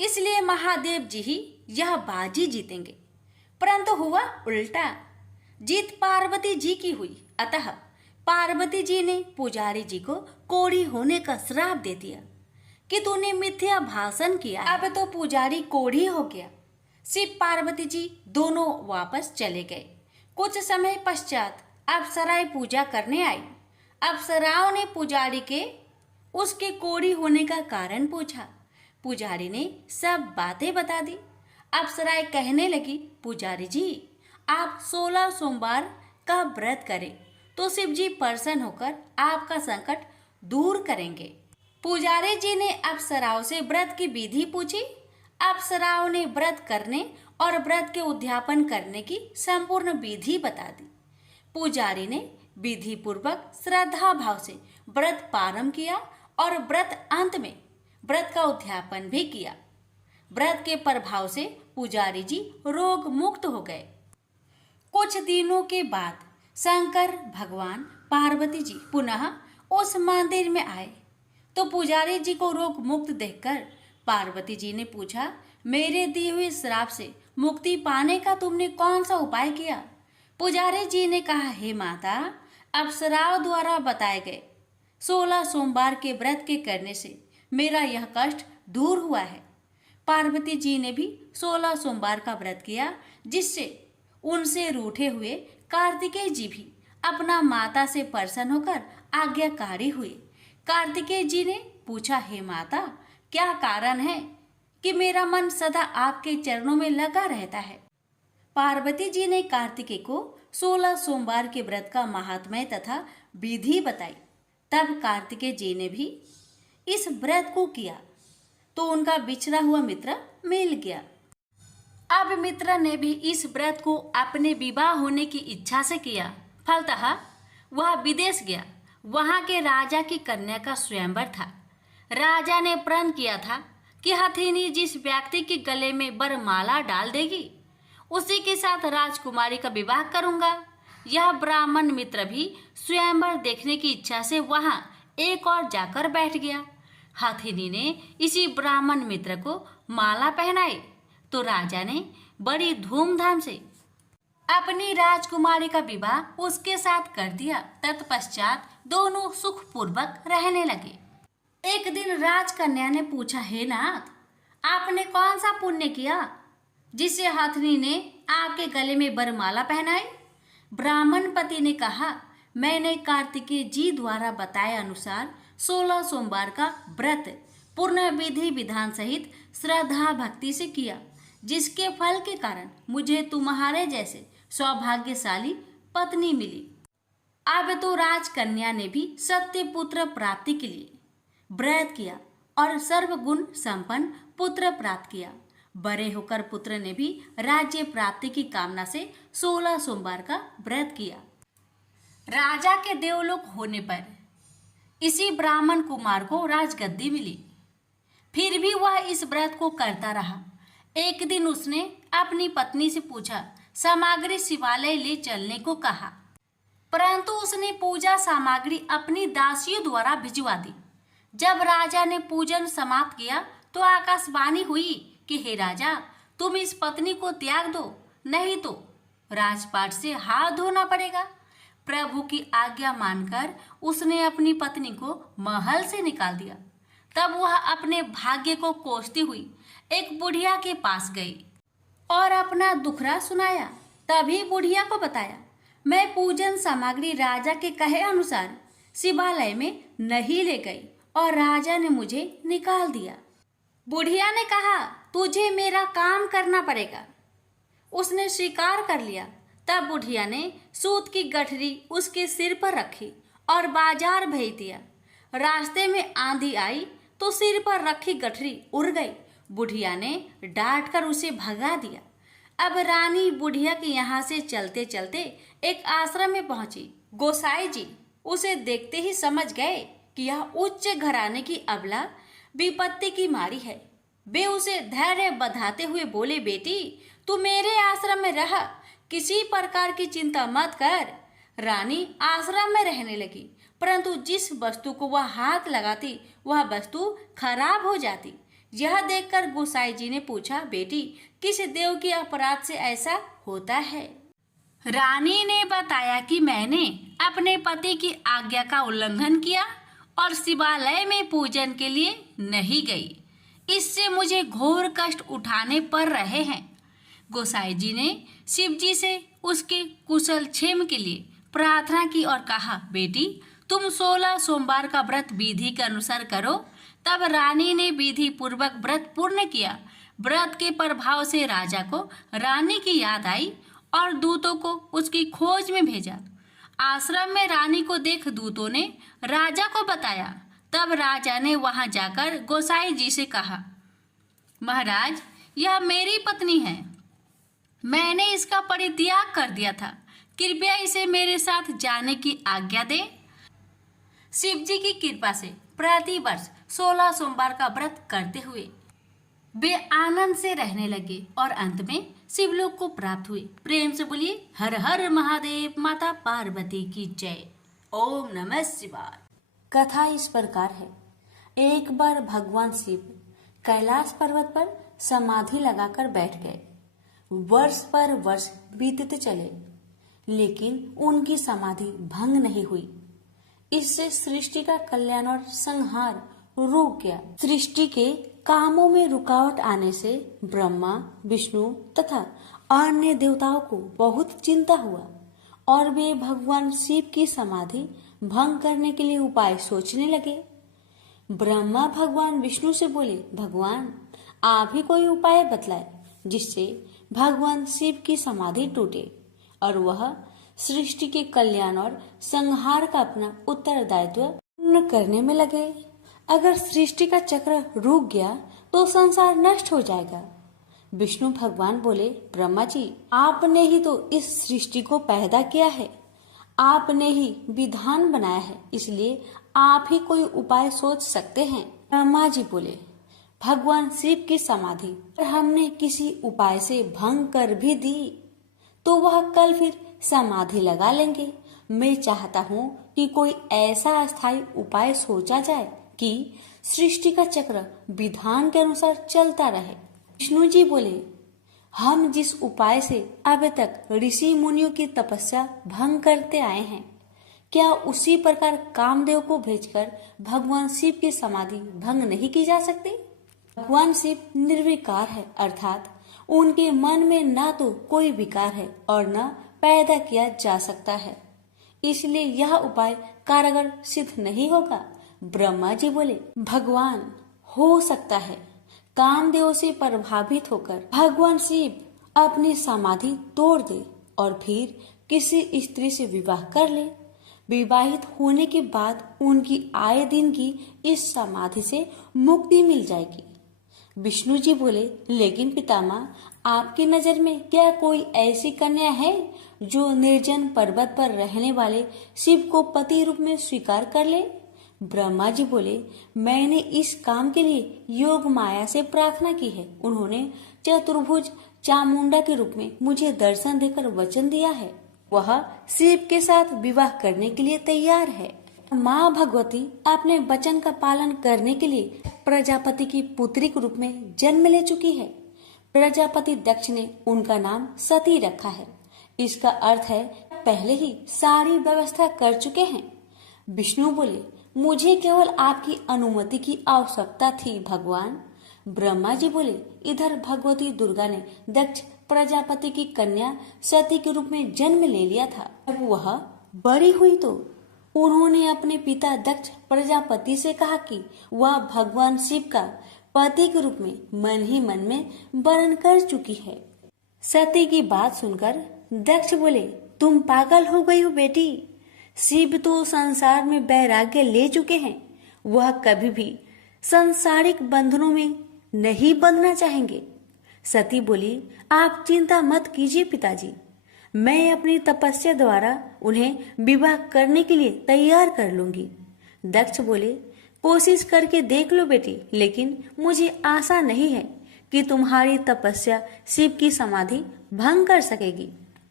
इसलिए महादेव जी ही यह बाजी जीतेंगे। परंतु हुआ उल्टा, जीत पार्वती जी की हुई। अतः पार्वती जी ने पुजारी जी को कोढ़ी होने का श्राप दे दिया कि तूने मिथ्या भाषण किया। अब तो पुजारी कोढ़ी हो गया। शिव पार्वती जी दोनों वापस चले गए। कुछ समय पश्चात अप्सराएं पूजा करने आई। अप्सराओं ने पुजारी के उसके कोढ़ी होने का कारण पूछा। पुजारी ने सब बातें बता दी। अप्सराएं कहने लगी, पुजारी जी, आप 16 सोमवार का व्रत करें तो शिव जी प्रसन्न होकर आपका संकट दूर करेंगे। पुजारी जी ने अप्सराओं से व्रत की विधि पूछी। अप्सराओं ने व्रत करने और व्रत के उद्यापन करने की संपूर्ण विधि बता दी। पुजारी ने विधि पूर्वक श्रद्धा भाव से व्रत प्रारंभ किया और व्रत अंत में व्रत का उद्यापन भी किया। व्रत के प्रभाव से पुजारी जी रोग मुक्त हो गए। कुछ दिनों के बाद शंकर भगवान पार्वती जी पुनः उस मंदिर में आए तो पुजारी जी को रोग मुक्त देखकर पार्वती जी ने पूछा, मेरे दिए हुए श्राप से मुक्ति पाने का तुमने कौन सा उपाय किया? पुजारी जी ने कहा, हे माता, अप्सराओं द्वारा बताए गए 16 सोमवार के व्रत के करने से मेरा यह कष्ट दूर हुआ है। पार्वती जी ने भी 16 सोमवार का व्रत किया, जिससे उनसे रूठे हुए कार्तिकेय जी भी अपना माता से प्रसन्न होकर आज्ञाकारी हुए। कार्तिकेय जी ने पूछा, हे माता, क्या कारण है कि मेरा मन सदा आपके चरणों में लगा रहता है? पार्वती जी ने कार्तिकेय को 16 सोमवार के व्रत का महात्म्य तथा विधि बताई। तब कार्तिकेय जी ने भी इस व्रत को किया तो उनका बिछड़ा हुआ मित्र मिल गया। अब मित्र ने भी इस व्रत को अपने विवाह होने की इच्छा से किया। फलतः वह विदेश गया। वहां के राजा की कन्या का स्वयंवर था। राजा ने प्रण किया था कि हथिनी जिस व्यक्ति के गले में वरमाला डाल देगी उसी के साथ राजकुमारी का विवाह करूंगा। यह ब्राह्मण मित्र भी स्वयंवर देखने की इच्छा से वहां एक और जाकर बैठ गया। हथिनी ने इसी ब्राह्मण मित्र को माला पहनाई तो राजा ने बड़ी धूमधाम से अपनी राजकुमारी का विवाह उसके साथ कर दिया। तत्पश्चात दोनों सुखपूर्वक रहने लगे। एक दिन राजकन्या ने पूछा, हे नाथ, आपने कौन सा पुण्य किया जिससे हथिनी ने आपके गले में वरमाला पहनाई? ब्राह्मण पति ने कहा, मैंने कार्तिकेय जी द्वारा बताए अनुसार 16 सोमवार का व्रत पूर्ण विधि विधान सहित श्रद्धा भक्ति से किया, जिसके फल के कारण मुझे तुम्हारे जैसे सौभाग्यशाली पत्नी मिली। अब तो राजकन्या ने भी सत्य पुत्र प्राप्ति के लिए व्रत किया और सर्वगुण संपन्न पुत्र प्राप्त किया। बड़े होकर पुत्र ने भी राज्य प्राप्ति की कामना से 16 सोमवार का व्रत किया। राजा के देवलोक होने पर इसी ब्राह्मण कुमार को राजगद्दी मिली। फिर भी वह इस व्रत को करता रहा। एक दिन उसने अपनी पत्नी से पूछा, सामग्री शिवालय ले चलने को कहा, परंतु उसने पूजा सामग्री अपनी दासियों द्वारा भिजवा दी। जब राजा ने पूजन समाप्त किया तो आकाशवाणी हुई कि हे राजा, तुम इस पत्नी को त्याग दो, नहीं तो राजपाट से हाथ धोना पड़ेगा। प्रभु की आज्ञा मानकर उसने अपनी पत्नी को महल से निकाल दिया। तब वह अपने भाग्य को कोसती हुई एक बुढ़िया के पास गई और अपना दुखड़ा सुनाया। तभी बुढ़िया को बताया, मैं पूजन सामग्री राजा के कहे अनुसार शिवालय में नहीं ले गई और राजा ने मुझे निकाल दिया। बुढ़िया ने कहा, तुझे मेरा काम करना पड़ेगा। उसने स्वीकार कर लिया। तब बुढ़िया ने सूत की गठरी उसके सिर पर रखी और बाजार भेज दिया। रास्ते में आंधी आई तो सिर पर रखी गठरी उड़ गई। बुढ़िया ने डांट कर उसे भगा दिया। अब रानी बुढ़िया के यहाँ से चलते चलते एक आश्रम में पहुंची। गोसाई जी उसे देखते ही समझ गए कि यह उच्च घराने की अबला विपत्ति की मारी है। वे उसे धैर्य बंधाते हुए बोले, बेटी, तू मेरे आश्रम में रह, किसी प्रकार की चिंता मत कर। रानी आश्रम में रहने लगी, परंतु जिस वस्तु को वह हाथ लगाती वह वस्तु खराब हो जाती। यह देखकर गोसाई जी ने पूछा, बेटी, किस देव के अपराध से ऐसा होता है? रानी ने बताया कि मैंने अपने पति की आज्ञा का उल्लंघन किया और शिवालय में पूजन के लिए नहीं गई। इससे मुझे घोर कष्ट उठाने पड़ रहे हैं। गोसाई जी ने शिव जी से उसके कुशल क्षेम के लिए प्रार्थना की और कहा, बेटी, तुम 16 सोमवार का व्रत विधि के अनुसार करो। तब रानी ने विधि पूर्वक व्रत पूर्ण किया। व्रत के प्रभाव से राजा को रानी की याद आई और दूतों को उसकी खोज में भेजा। आश्रम में रानी को देख दूतों ने राजा को बताया। तब राजा ने वहां जाकर गोसाई जी से कहा, महाराज, यह मेरी पत्नी है। मैंने इसका परित्याग कर दिया था, कृपया इसे मेरे साथ जाने की आज्ञा दें। शिव जी की कृपा से प्रति वर्ष 16 सोमवार का व्रत करते हुए वे आनंद से रहने लगे और अंत में शिवलोक को प्राप्त हुए। प्रेम से बोलिए हर हर महादेव, माता पार्वती की जय। ओम नमः शिवाय। कथा इस प्रकार है। एक बार भगवान शिव कैलाश पर्वत पर समाधि लगाकर बैठ गए। वर्ष पर वर्ष बीतते चले, लेकिन उनकी समाधि भंग नहीं हुई। इससे सृष्टि का कल्याण और संहार रुक गया। सृष्टि के कामों में रुकावट आने से ब्रह्मा, विष्णु तथा अन्य देवताओं को बहुत चिंता हुआ और वे भगवान शिव की समाधि भंग करने के लिए उपाय सोचने लगे। ब्रह्मा भगवान विष्णु से बोले, भगवान, आप ही कोई उपाय बतलाए जिससे भगवान शिव की समाधि टूटे और वह सृष्टि के कल्याण और संहार का अपना उत्तरदायित्व पूर्ण करने में लगे। अगर सृष्टि का चक्र रुक गया तो संसार नष्ट हो जाएगा। विष्णु भगवान बोले, ब्रह्मा जी, आपने ही तो इस सृष्टि को पैदा किया है, आपने ही विधान बनाया है, इसलिए आप ही कोई उपाय सोच सकते हैं। ब्रह्मा जी बोले, भगवान शिव की समाधि हमने किसी उपाय से भंग कर भी दी तो वह कल फिर समाधि लगा लेंगे। मैं चाहता हूँ कि कोई ऐसा अस्थायी उपाय सोचा जाए कि सृष्टि का चक्र विधान के अनुसार चलता रहे। विष्णु जी बोले, हम जिस उपाय से अब तक ऋषि मुनियों की तपस्या भंग करते आए हैं, क्या उसी प्रकार कामदेव को भेजकर भगवान शिव की समाधि भंग नहीं की जा सकती? भगवान शिव निर्विकार है, अर्थात उनके मन में ना तो कोई विकार है और न पैदा किया जा सकता है, इसलिए यह उपाय कारगर सिद्ध नहीं होगा। ब्रह्मा जी बोले, भगवान हो सकता है कामदेव से प्रभावित होकर भगवान शिव अपनी समाधि तोड़ दे और फिर किसी स्त्री से विवाह कर ले। विवाहित होने के बाद उनकी आए दिन की इस समाधि से मुक्ति मिल जाएगी। विष्णु जी बोले, लेकिन पितामह, आपकी नजर में क्या कोई ऐसी कन्या है जो निर्जन पर्वत पर रहने वाले शिव को पति रूप में स्वीकार कर ले? ब्रह्मा जी बोले, मैंने इस काम के लिए योग माया से प्रार्थना की है। उन्होंने चतुर्भुज चामुंडा के रूप में मुझे दर्शन देकर वचन दिया है, वह शिव के साथ विवाह करने के लिए तैयार है। माँ भगवती अपने वचन का पालन करने के लिए प्रजापति की पुत्री के रूप में जन्म ले चुकी है। प्रजापति दक्ष ने उनका नाम सती रखा है। इसका अर्थ है पहले ही सारी व्यवस्था कर चुके हैं। विष्णु बोले, मुझे केवल आपकी अनुमति की आवश्यकता थी भगवान। ब्रह्मा जी बोले, इधर भगवती दुर्गा ने दक्ष प्रजापति की कन्या सती के रूप में जन्म ले लिया था। जब वह बड़ी हुई तो उन्होंने अपने पिता दक्ष प्रजापति से कहा कि वह भगवान शिव का पति के रूप में मन ही मन में वर्ण कर चुकी है। सती की बात सुनकर दक्ष बोले, तुम पागल हो गई हो बेटी। शिव तो संसार में वैराग्य ले चुके हैं, वह कभी भी सांसारिक बंधनों में नहीं बंधना चाहेंगे। सती बोली, आप चिंता मत कीजिए पिताजी, मैं अपनी तपस्या द्वारा उन्हें विवाह करने के लिए तैयार कर लूंगी। दक्ष बोले, कोशिश करके देख लो बेटी, लेकिन मुझे आशा नहीं है कि तुम्हारी तपस्या शिव की समाधि भंग कर सकेगी।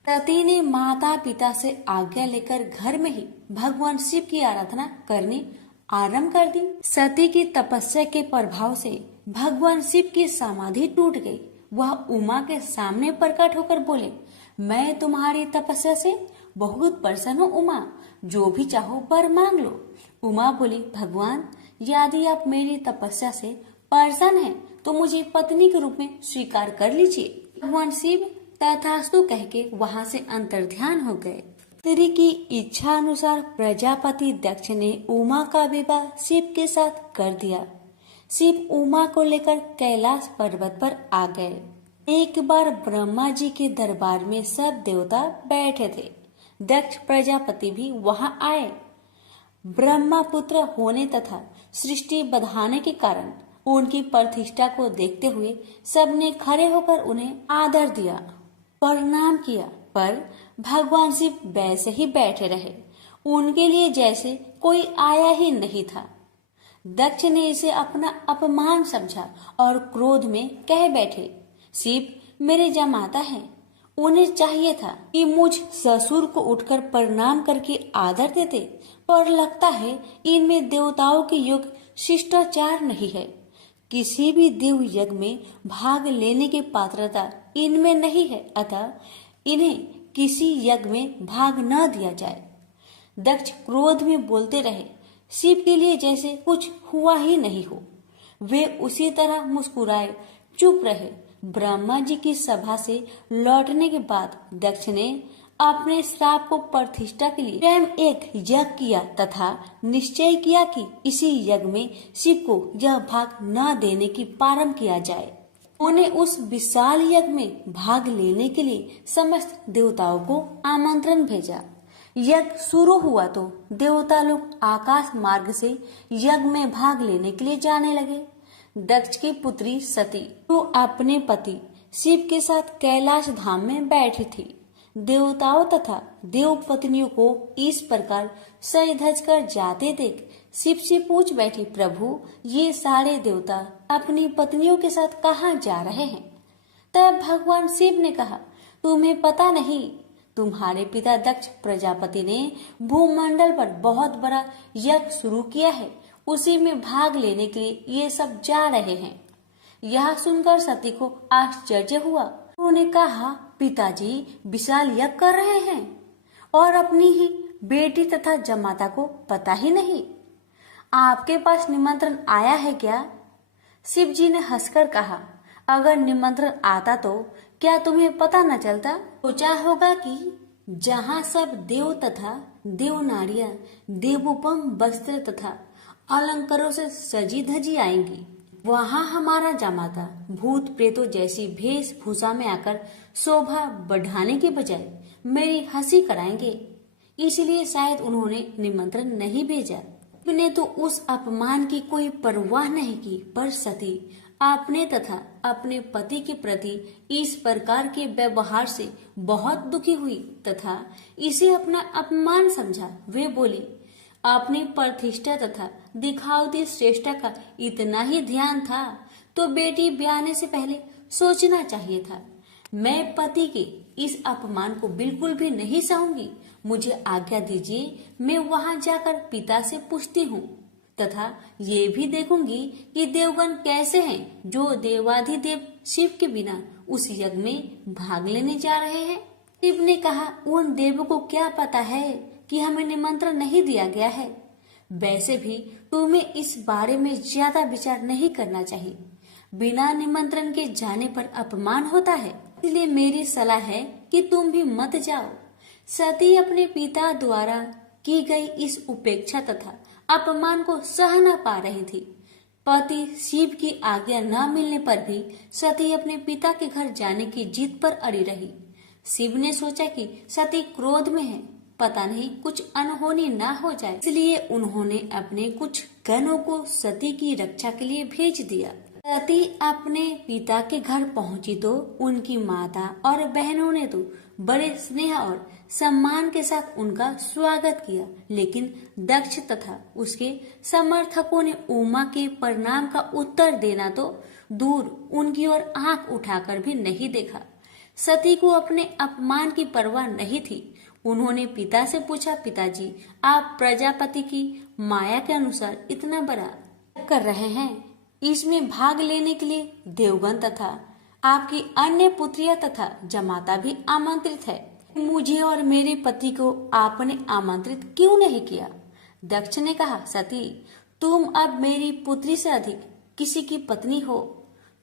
सती ने माता पिता से आज्ञा लेकर घर में ही भगवान शिव की आराधना करनी आरंभ कर दी। सती की तपस्या के प्रभाव से भगवान शिव की समाधि टूट गई। वह उमा के सामने प्रकट होकर बोले, मैं तुम्हारी तपस्या से बहुत प्रसन्न हूँ उमा, जो भी चाहो वर मांग लो। उमा बोली, भगवान, यदि आप मेरी तपस्या से प्रसन्न हैं, तो मुझे पत्नी के रूप में स्वीकार कर लीजिए। भगवान शिव तथास्तु कह के वहाँ से अंतर्ध्यान हो गए। स्त्री की इच्छा अनुसार प्रजापति दक्ष ने उमा का विवाह शिव के साथ कर दिया। शिव उमा को लेकर कैलाश पर्वत पर आ गए। एक बार ब्रह्मा जी के दरबार में सब देवता बैठे थे। दक्ष प्रजापति भी वहाँ आए। ब्रह्मा पुत्र होने तथा सृष्टि बढ़ाने के कारण उनकी प्रतिष्ठा को देखते हुए सबने खड़े होकर उन्हें आदर दिया, प्रणाम किया, पर भगवान शिव वैसे ही बैठे रहे, उनके लिए जैसे कोई आया ही नहीं था। दक्ष ने इसे अपना अपमान समझा और क्रोध में कह बैठे, शिव मेरे जमाता हैं, उन्हें चाहिए था कि मुझ ससुर को उठकर प्रणाम करके आदर देते, पर लगता है इनमें देवताओं के योग शिष्टाचार नहीं है। किसी भी देव यज्ञ में भाग लेने की पात्रता इनमें नहीं है, अतः इन्हें किसी यज्ञ में भाग न दिया जाए। दक्ष क्रोध में बोलते रहे, शिव के लिए जैसे कुछ हुआ ही नहीं हो। वे उसी तरह मुस्कुराए चुप रहे। ब्रह्मा जी की सभा से लौटने के बाद दक्ष ने अपने श्राप को प्रतिष्ठा के लिए स्वयं एक यज्ञ किया तथा निश्चय किया कि इसी यज्ञ में शिव को यह भाग न देने की प्रारंभ किया जाए। उन्हें उस विशाल यज्ञ में भाग लेने के लिए समस्त देवताओं को आमंत्रण भेजा। यज्ञ शुरू हुआ तो देवता लोग आकाश मार्ग से यज्ञ में भाग लेने के लिए जाने लगे। दक्ष की पुत्री सती तो अपने पति शिव के साथ कैलाश धाम में बैठी थी। देवताओं तथा देव पत्नियों को इस प्रकार सज धज कर जाते देख शिव से पूछ बैठी, प्रभु ये सारे देवता अपनी पत्नियों के साथ कहाँ जा रहे हैं? तब भगवान शिव ने कहा, तुम्हें पता नहीं, तुम्हारे पिता दक्ष प्रजापति ने भूमंडल पर बहुत बड़ा यज्ञ शुरू किया है, उसी में भाग लेने के लिए ये सब जा रहे हैं। यह सुनकर सती को आश्चर्य हुआ। उन्होंने कहा, पिताजी विशाल यज्ञ कर रहे हैं और अपनी ही बेटी तथा जमाता को पता ही नहीं। आपके पास निमंत्रण आया है क्या? शिव जी ने हंसकर कहा, अगर निमंत्रण आता तो क्या तुम्हें पता न चलता? सोचा होगा कि जहाँ सब देव तथा देव नारियां देवोपम वस्त्र तथा अलंकारों से सजी धजी आएंगी, वहाँ हमारा जमाता भूत प्रेतों जैसी वेशभूषा में आकर शोभा बढ़ाने के बजाय मेरी हंसी कराएंगे। इसलिए शायद उन्होंने निमंत्रण नहीं भेजा। ने तो उस अपमान की कोई परवाह नहीं की, पर सती आपने तथा अपने पति के प्रति इस प्रकार के व्यवहार से बहुत दुखी हुई तथा इसे अपना अपमान समझा। वे बोली, अपनी प्रतिष्ठा तथा दिखावती श्रेष्ठता का इतना ही ध्यान था तो बेटी ब्याहने से पहले सोचना चाहिए था। मैं पति के इस अपमान को बिल्कुल भी नहीं सहूंगी। मुझे आज्ञा दीजिए, मैं वहां जाकर पिता से पूछती हूँ तथा ये भी देखूंगी कि देवगण कैसे हैं जो देवाधिदेव शिव के बिना उस यज्ञ में भाग लेने जा रहे हैं। शिव ने कहा, उन देवों को क्या पता है कि हमें निमंत्रण नहीं दिया गया है। वैसे भी तुम्हें इस बारे में ज्यादा विचार नहीं करना चाहिए। बिना निमंत्रण के जाने पर अपमान होता है, इसलिए मेरी सलाह है कि तुम भी मत जाओ। सती अपने पिता द्वारा की गई इस उपेक्षा तथा अपमान को सह न पा रही थी। पति शिव की आज्ञा न मिलने पर भी सती अपने पिता के घर जाने की जिद पर अड़ी रही। शिव ने सोचा कि सती क्रोध में है, पता नहीं कुछ अनहोनी न हो जाए, इसलिए उन्होंने अपने कुछ गणों को सती की रक्षा के लिए भेज दिया। सती अपने पिता के घर पहुंची तो उनकी माता और बहनों ने तो बड़े स्नेह और सम्मान के साथ उनका स्वागत किया, लेकिन दक्ष तथा उसके समर्थकों ने उमा के प्रणाम का उत्तर देना तो दूर, उनकी ओर आंख उठाकर भी नहीं देखा। सती को अपने अपमान की परवाह नहीं थी। उन्होंने पिता से पूछा, पिताजी, आप प्रजापति की माया के अनुसार इतना बड़ा कर रहे हैं, इसमें भाग लेने के लिए देवगण तथा आपकी अन्य पुत्रियां तथा जमाता भी आमंत्रित है। मुझे और मेरे पति को आपने आमंत्रित क्यों नहीं किया? दक्ष ने कहा, सती, तुम अब मेरी पुत्री से अधिक किसी की पत्नी हो।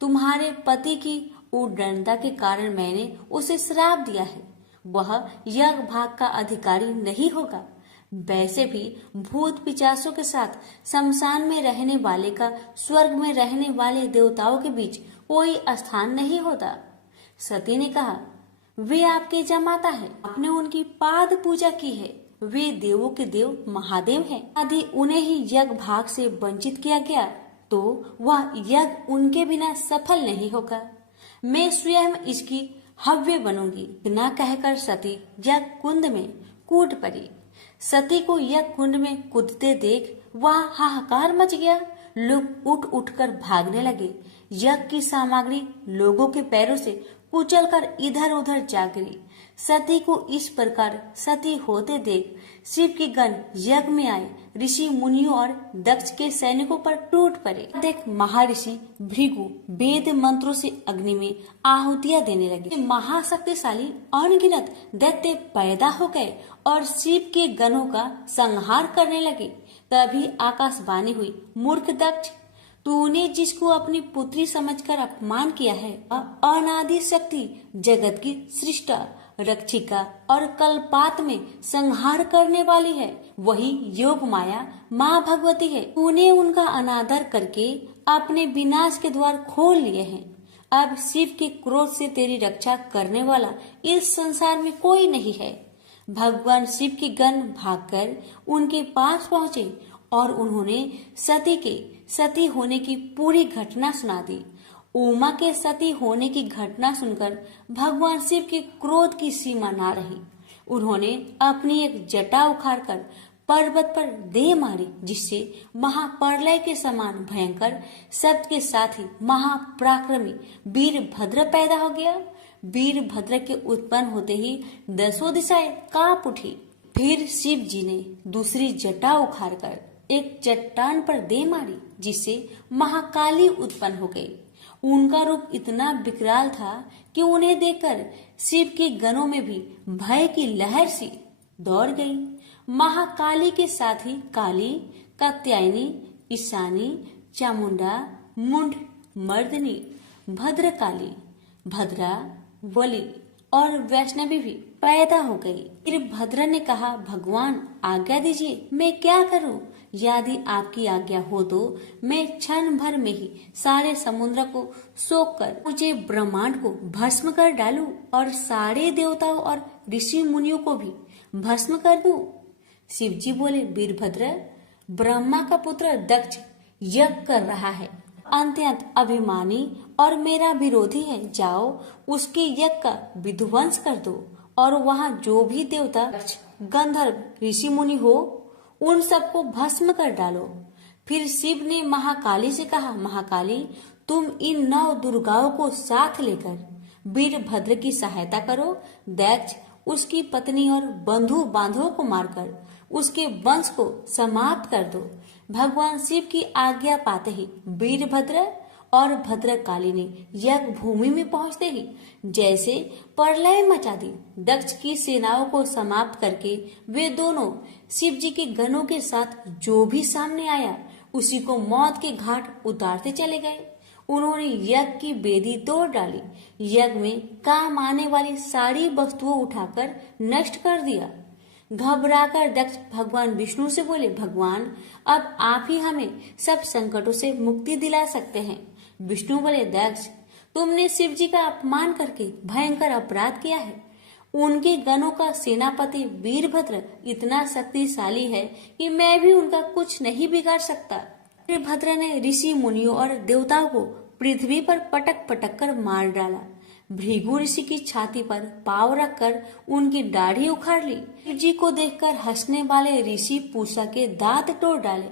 तुम्हारे पति की उद्दंडता के कारण मैंने उसे श्राप दिया है। वह यज्ञ भाग का अधिकारी नहीं होगा। वैसे भी भूत पिचासों के साथ शमशान में रहने वाले का स्वर्ग में रहने वाले देवताओं के बीच कोई स्थान नहीं होता। सती ने कहा, वे आपके जमाता है, आपने उनकी पाद पूजा की है। वे देवों के देव महादेव हैं। यदि उन्हें ही यज्ञ भाग से वंचित किया गया तो वह यज्ञ उनके बिना सफल नहीं होगा। मैं स्वयं इसकी हव्य बनूंगी। न कहकर सती यज्ञ कुंड में कूद पड़ी। सती को यज्ञ कुंड में कूदते देख वहां हाहाकार मच गया। लोग उठ उठकर भागने लगे। यज्ञ की सामग्री लोगों के पैरों से कुचलकर इधर उधर जा गिरी। सती को इस प्रकार सती होते देख शिव के गण यज्ञ में आए ऋषि मुनियों और दक्ष के सैनिकों पर टूट पड़े। देख महर्षि भृगु वेद मंत्रों से अग्नि में आहुतियां देने लगे। महाशक्तिशाली अनगिनत दैत्य पैदा हो गए और शिव के गणों का संहार करने लगे। तभी आकाशवाणी हुई, मूर्ख दक्ष, तूने जिसको अपनी पुत्री समझकर अपमान किया है, अनादि शक्ति जगत की सृष्टा, रक्षिका और कल्पात में संहार करने वाली है। वही योग माया माँ भगवती है। तूने उनका अनादर करके अपने विनाश के द्वार खोल लिए हैं। अब शिव के क्रोध से तेरी रक्षा करने वाला इस संसार में कोई नहीं है। भगवान शिव के गण भागकर उनके पास पहुँचे और उन्होंने सती के सती होने की पूरी घटना सुना दी। उमा के सती होने की घटना सुनकर भगवान शिव के क्रोध की सीमा ना रही। उन्होंने अपनी एक जटा उखाड़कर पर्वत पर दे मारी, जिससे महाप्रलय के समान भयंकर शब्द के साथ ही महापराक्रमी वीरभद्र पैदा हो गया। वीरभद्र के उत्पन्न होते ही 10 दिशाएं कांप उठी। फिर शिव जी ने दूसरी जटा उखाड़कर एक चट्टान पर दे मारी, जिससे महाकाली उत्पन्न हो गई। उनका रूप इतना विकराल था कि उन्हें देखकर शिव के गणों में भी भय की लहर सी दौड़ गई। महाकाली के साथ ही काली, कात्यायनी, ईशानी, चामुंडा, मुंड, मर्दनी, भद्रकाली, भद्रा, बलि और वैष्णवी भी पैदा हो गई। फिर भद्र ने कहा, भगवान आज्ञा दीजिए, मैं क्या करूं? यदि आपकी आज्ञा हो तो मैं क्षण भर में ही सारे समुद्र को सोख कर मुझे ब्रह्मांड को भस्म कर डालूं और सारे देवताओं और ऋषि मुनियों को भी भस्म कर दूं। शिव जी बोले, वीरभद्र, ब्रह्मा का पुत्र दक्ष यज्ञ कर रहा है, अत्यंत अभिमानी और मेरा विरोधी है। जाओ उसके यज्ञ का विध्वंस कर दो और वहाँ जो भी देवता, गंधर्व, ऋषि मुनि हो, उन सबको भस्म कर डालो। फिर शिव ने महाकाली से कहा, महाकाली, तुम इन 9 दुर्गाओं को साथ लेकर वीरभद्र की सहायता करो। दक्ष उसकी पत्नी और बंधु बांधवों को मारकर उसके वंश को समाप्त कर दो। भगवान शिव की आज्ञा पाते ही वीरभद्र और भद्रकाली ने यज्ञ भूमि में पहुंचते ही जैसे प्रलय मचा दी। दक्ष की सेनाओं को समाप्त करके वे दोनों शिव जी के गणों के साथ जो भी सामने आया उसी को मौत के घाट उतारते चले गए। उन्होंने यज्ञ की वेदी तोड़ डाली, यज्ञ में काम आने वाली सारी वस्तुओं उठाकर नष्ट कर दिया। घबराकर दक्ष भगवान विष्णु से बोले, भगवान, अब आप ही हमें सब संकटों से मुक्ति दिला सकते हैं। विष्णु बोले, दक्ष, तुमने शिव जी का अपमान करके भयंकर अपराध किया है। उनके गणों का सेनापति वीरभद्र इतना शक्तिशाली है कि मैं भी उनका कुछ नहीं बिगाड़ सकता। वीरभद्र ने ऋषि मुनियों और देवताओं को पृथ्वी पर पटक पटक कर मार डाला। भृगु ऋषि की छाती पर पांव रखकर उनकी दाढ़ी उखाड़ ली। शिव जी को देखकर हंसने वाले ऋषि पूषा के दांत तोड़ डाले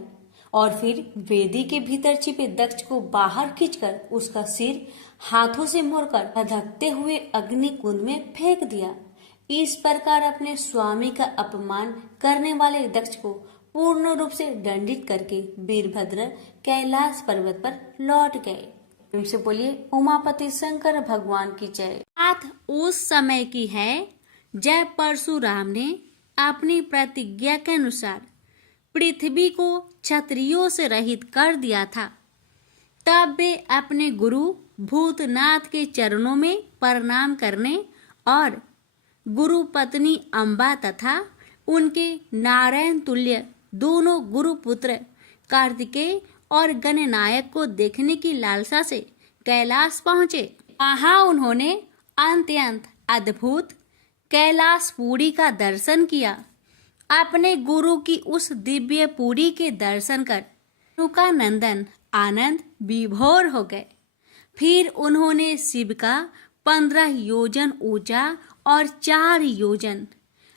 और फिर वेदी के भीतर छिपे दक्ष को बाहर खींचकर उसका सिर हाथों से मोड़कर धधकते हुए अग्नि कुंड में फेंक दिया। इस प्रकार अपने स्वामी का अपमान करने वाले दक्ष को पूर्ण रूप से दंडित करके वीरभद्र कैलाश पर्वत पर लौट गए। से बोलिए, उमापति शंकर भगवान की जय। बात उस समय की है जब परशुराम ने अपनी प्रतिज्ञा के अनुसार पृथ्वी को क्षत्रियों से रहित कर दिया था। तब वे अपने गुरु भूतनाथ के चरणों में प्रणाम करने और गुरु पत्नी अम्बा तथा उनके नारायण तुल्य दोनों गुरु पुत्र कार्तिकेय और गणनायक को देखने की लालसा से कैलाश पहुंचे। वहां उन्होंने अत्यंत अद्भुत कैलाशपुरी का दर्शन किया। अपने गुरु की उस दिव्य पुरी के दर्शन कर उनका नंदन आनंद विभोर हो गए। फिर उन्होंने शिव का 15 योजन ऊंचा और 4 योजन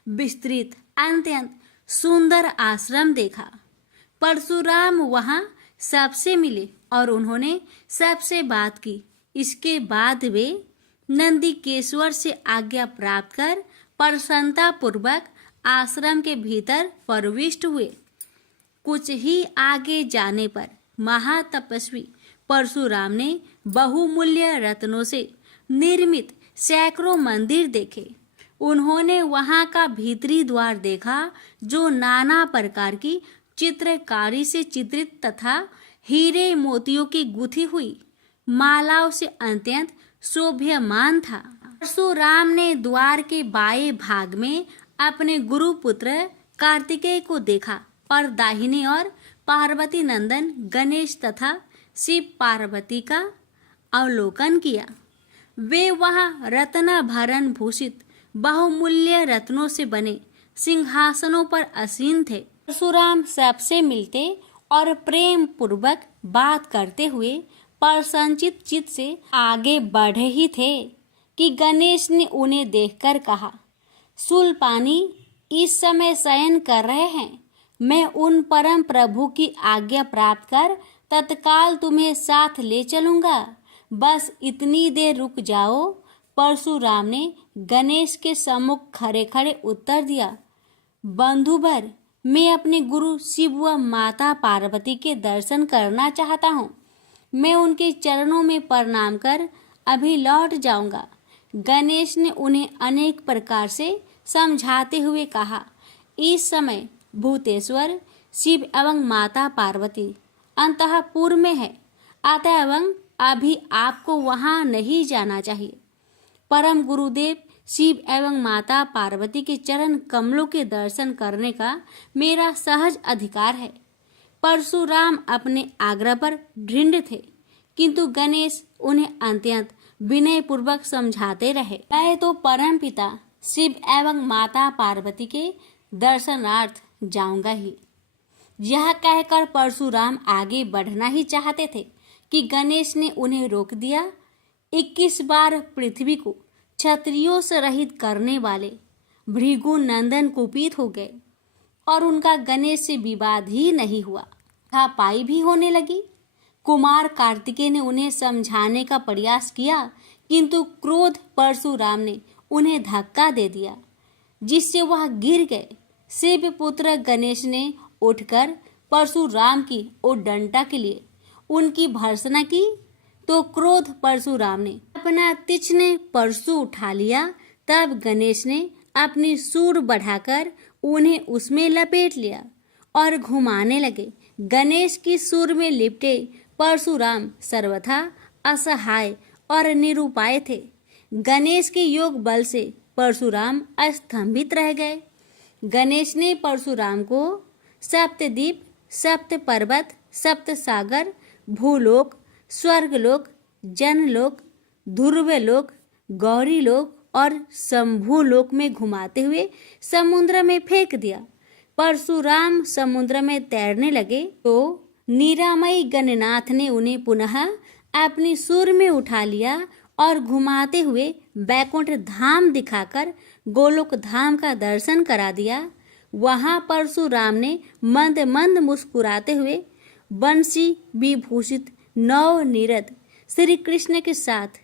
विस्तृत अत्यंत सुंदर आश्रम देखा। परशुराम वहां सबसे मिले और उन्होंने सबसे बात की। इसके बाद वे नंदीकेश्वर से आज्ञा प्राप्त कर प्रसन्नता पूर्वक आश्रम के भीतर प्रविष्ट हुए। कुछ ही आगे जाने पर महातपस्वी परशुराम ने बहुमूल्य रत्नों से निर्मित सैकड़ों मंदिर देखे। उन्होंने वहां का भीतरी द्वार देखा जो नाना प्रकार की चित्रकारी से चित्रित तथा हीरे मोतियों की गुथी हुई मालाओं से अत्यंत शोभ्यमान था। परशुराम ने द्वार के बाएं भाग में अपने गुरु पुत्र कार्तिकेय को देखा और दाहिने ओर पार्वती नंदन गणेश तथा शिव पार्वती का अवलोकन किया। वे वहां रत्नाभरण भूषित बहुमूल्य रत्नों से बने सिंहासनों पर आसीन थे। परशुराम सबसे मिलते और प्रेम पूर्वक बात करते हुए प्रसन्नचित चित्त से आगे बढ़े ही थे कि गणेश ने उन्हें देखकर कहा, शूलपाणी इस समय शयन कर रहे हैं। मैं उन परम प्रभु की आज्ञा प्राप्त कर तत्काल तुम्हें साथ ले चलूंगा। बस इतनी देर रुक जाओ परशुराम ने गणेश के सम्मुख खड़े खड़े उत्तर दिया, बंधुवर, मैं अपने गुरु शिव व माता पार्वती के दर्शन करना चाहता हूँ। मैं उनके चरणों में प्रणाम कर अभी लौट जाऊंगा। गणेश ने उन्हें अनेक प्रकार से समझाते हुए कहा, इस समय भूतेश्वर शिव एवं माता पार्वती अंतःपुर में है, अतएव अभी आपको वहां नहीं जाना चाहिए। परम गुरुदेव शिव एवं माता पार्वती के चरण कमलों के दर्शन करने का मेरा सहज अधिकार है। परशुराम अपने आग्रह पर दृढ़ थे, किंतु गणेश उन्हें अत्यंत विनय पूर्वक समझाते रहे। मैं तो परम पिता शिव एवं माता पार्वती के दर्शनार्थ जाऊंगा ही। यह कहकर परशुराम आगे बढ़ना ही चाहते थे कि गणेश ने उन्हें रोक दिया। 21 बार पृथ्वी को क्षत्रियों से रहित करने वाले भृगु नंदन कुपित हो गए और उनका गणेश से विवाद ही नहीं हुआ, हाथापाई भी होने लगी। कुमार कार्तिकेय ने उन्हें समझाने का प्रयास किया, किंतु क्रोध परशुराम ने उन्हें धक्का दे दिया, जिससे वह गिर गए। शिव पुत्र गणेश ने उठकर परशुराम की उद्दंडता के लिए उनकी भर्त्सना की, तो क्रोध परशुराम ने अपना तीक्ष्ण परशु उठा लिया। तब गणेश ने अपनी सूंड बढ़ाकर उन्हें उसमें लपेट लिया और घुमाने लगे। गणेश की सूंड में लिपटे परशुराम सर्वथा असहाय और निरुपाय थे। गणेश के योग बल से परशुराम स्तंभित रह गए। गणेश ने परशुराम को सप्तद्वीप, सप्त पर्वत, सप्त सागर, भूलोक, स्वर्गलोक, जनलोक, ध्रुवलोक, गौरीलोक और शंभुलोक में घुमाते हुए समुद्र में फेंक दिया। परशुराम समुद्र में तैरने लगे तो निरामयी गणनाथ ने उन्हें पुनः अपनी सूंड में उठा लिया और घुमाते हुए बैकुंठ धाम दिखाकर गोलोक धाम का दर्शन करा दिया। वहां परशुराम ने मंद मंद मुस्कुराते हुए बंसी विभूषित नव निरत श्री कृष्ण के साथ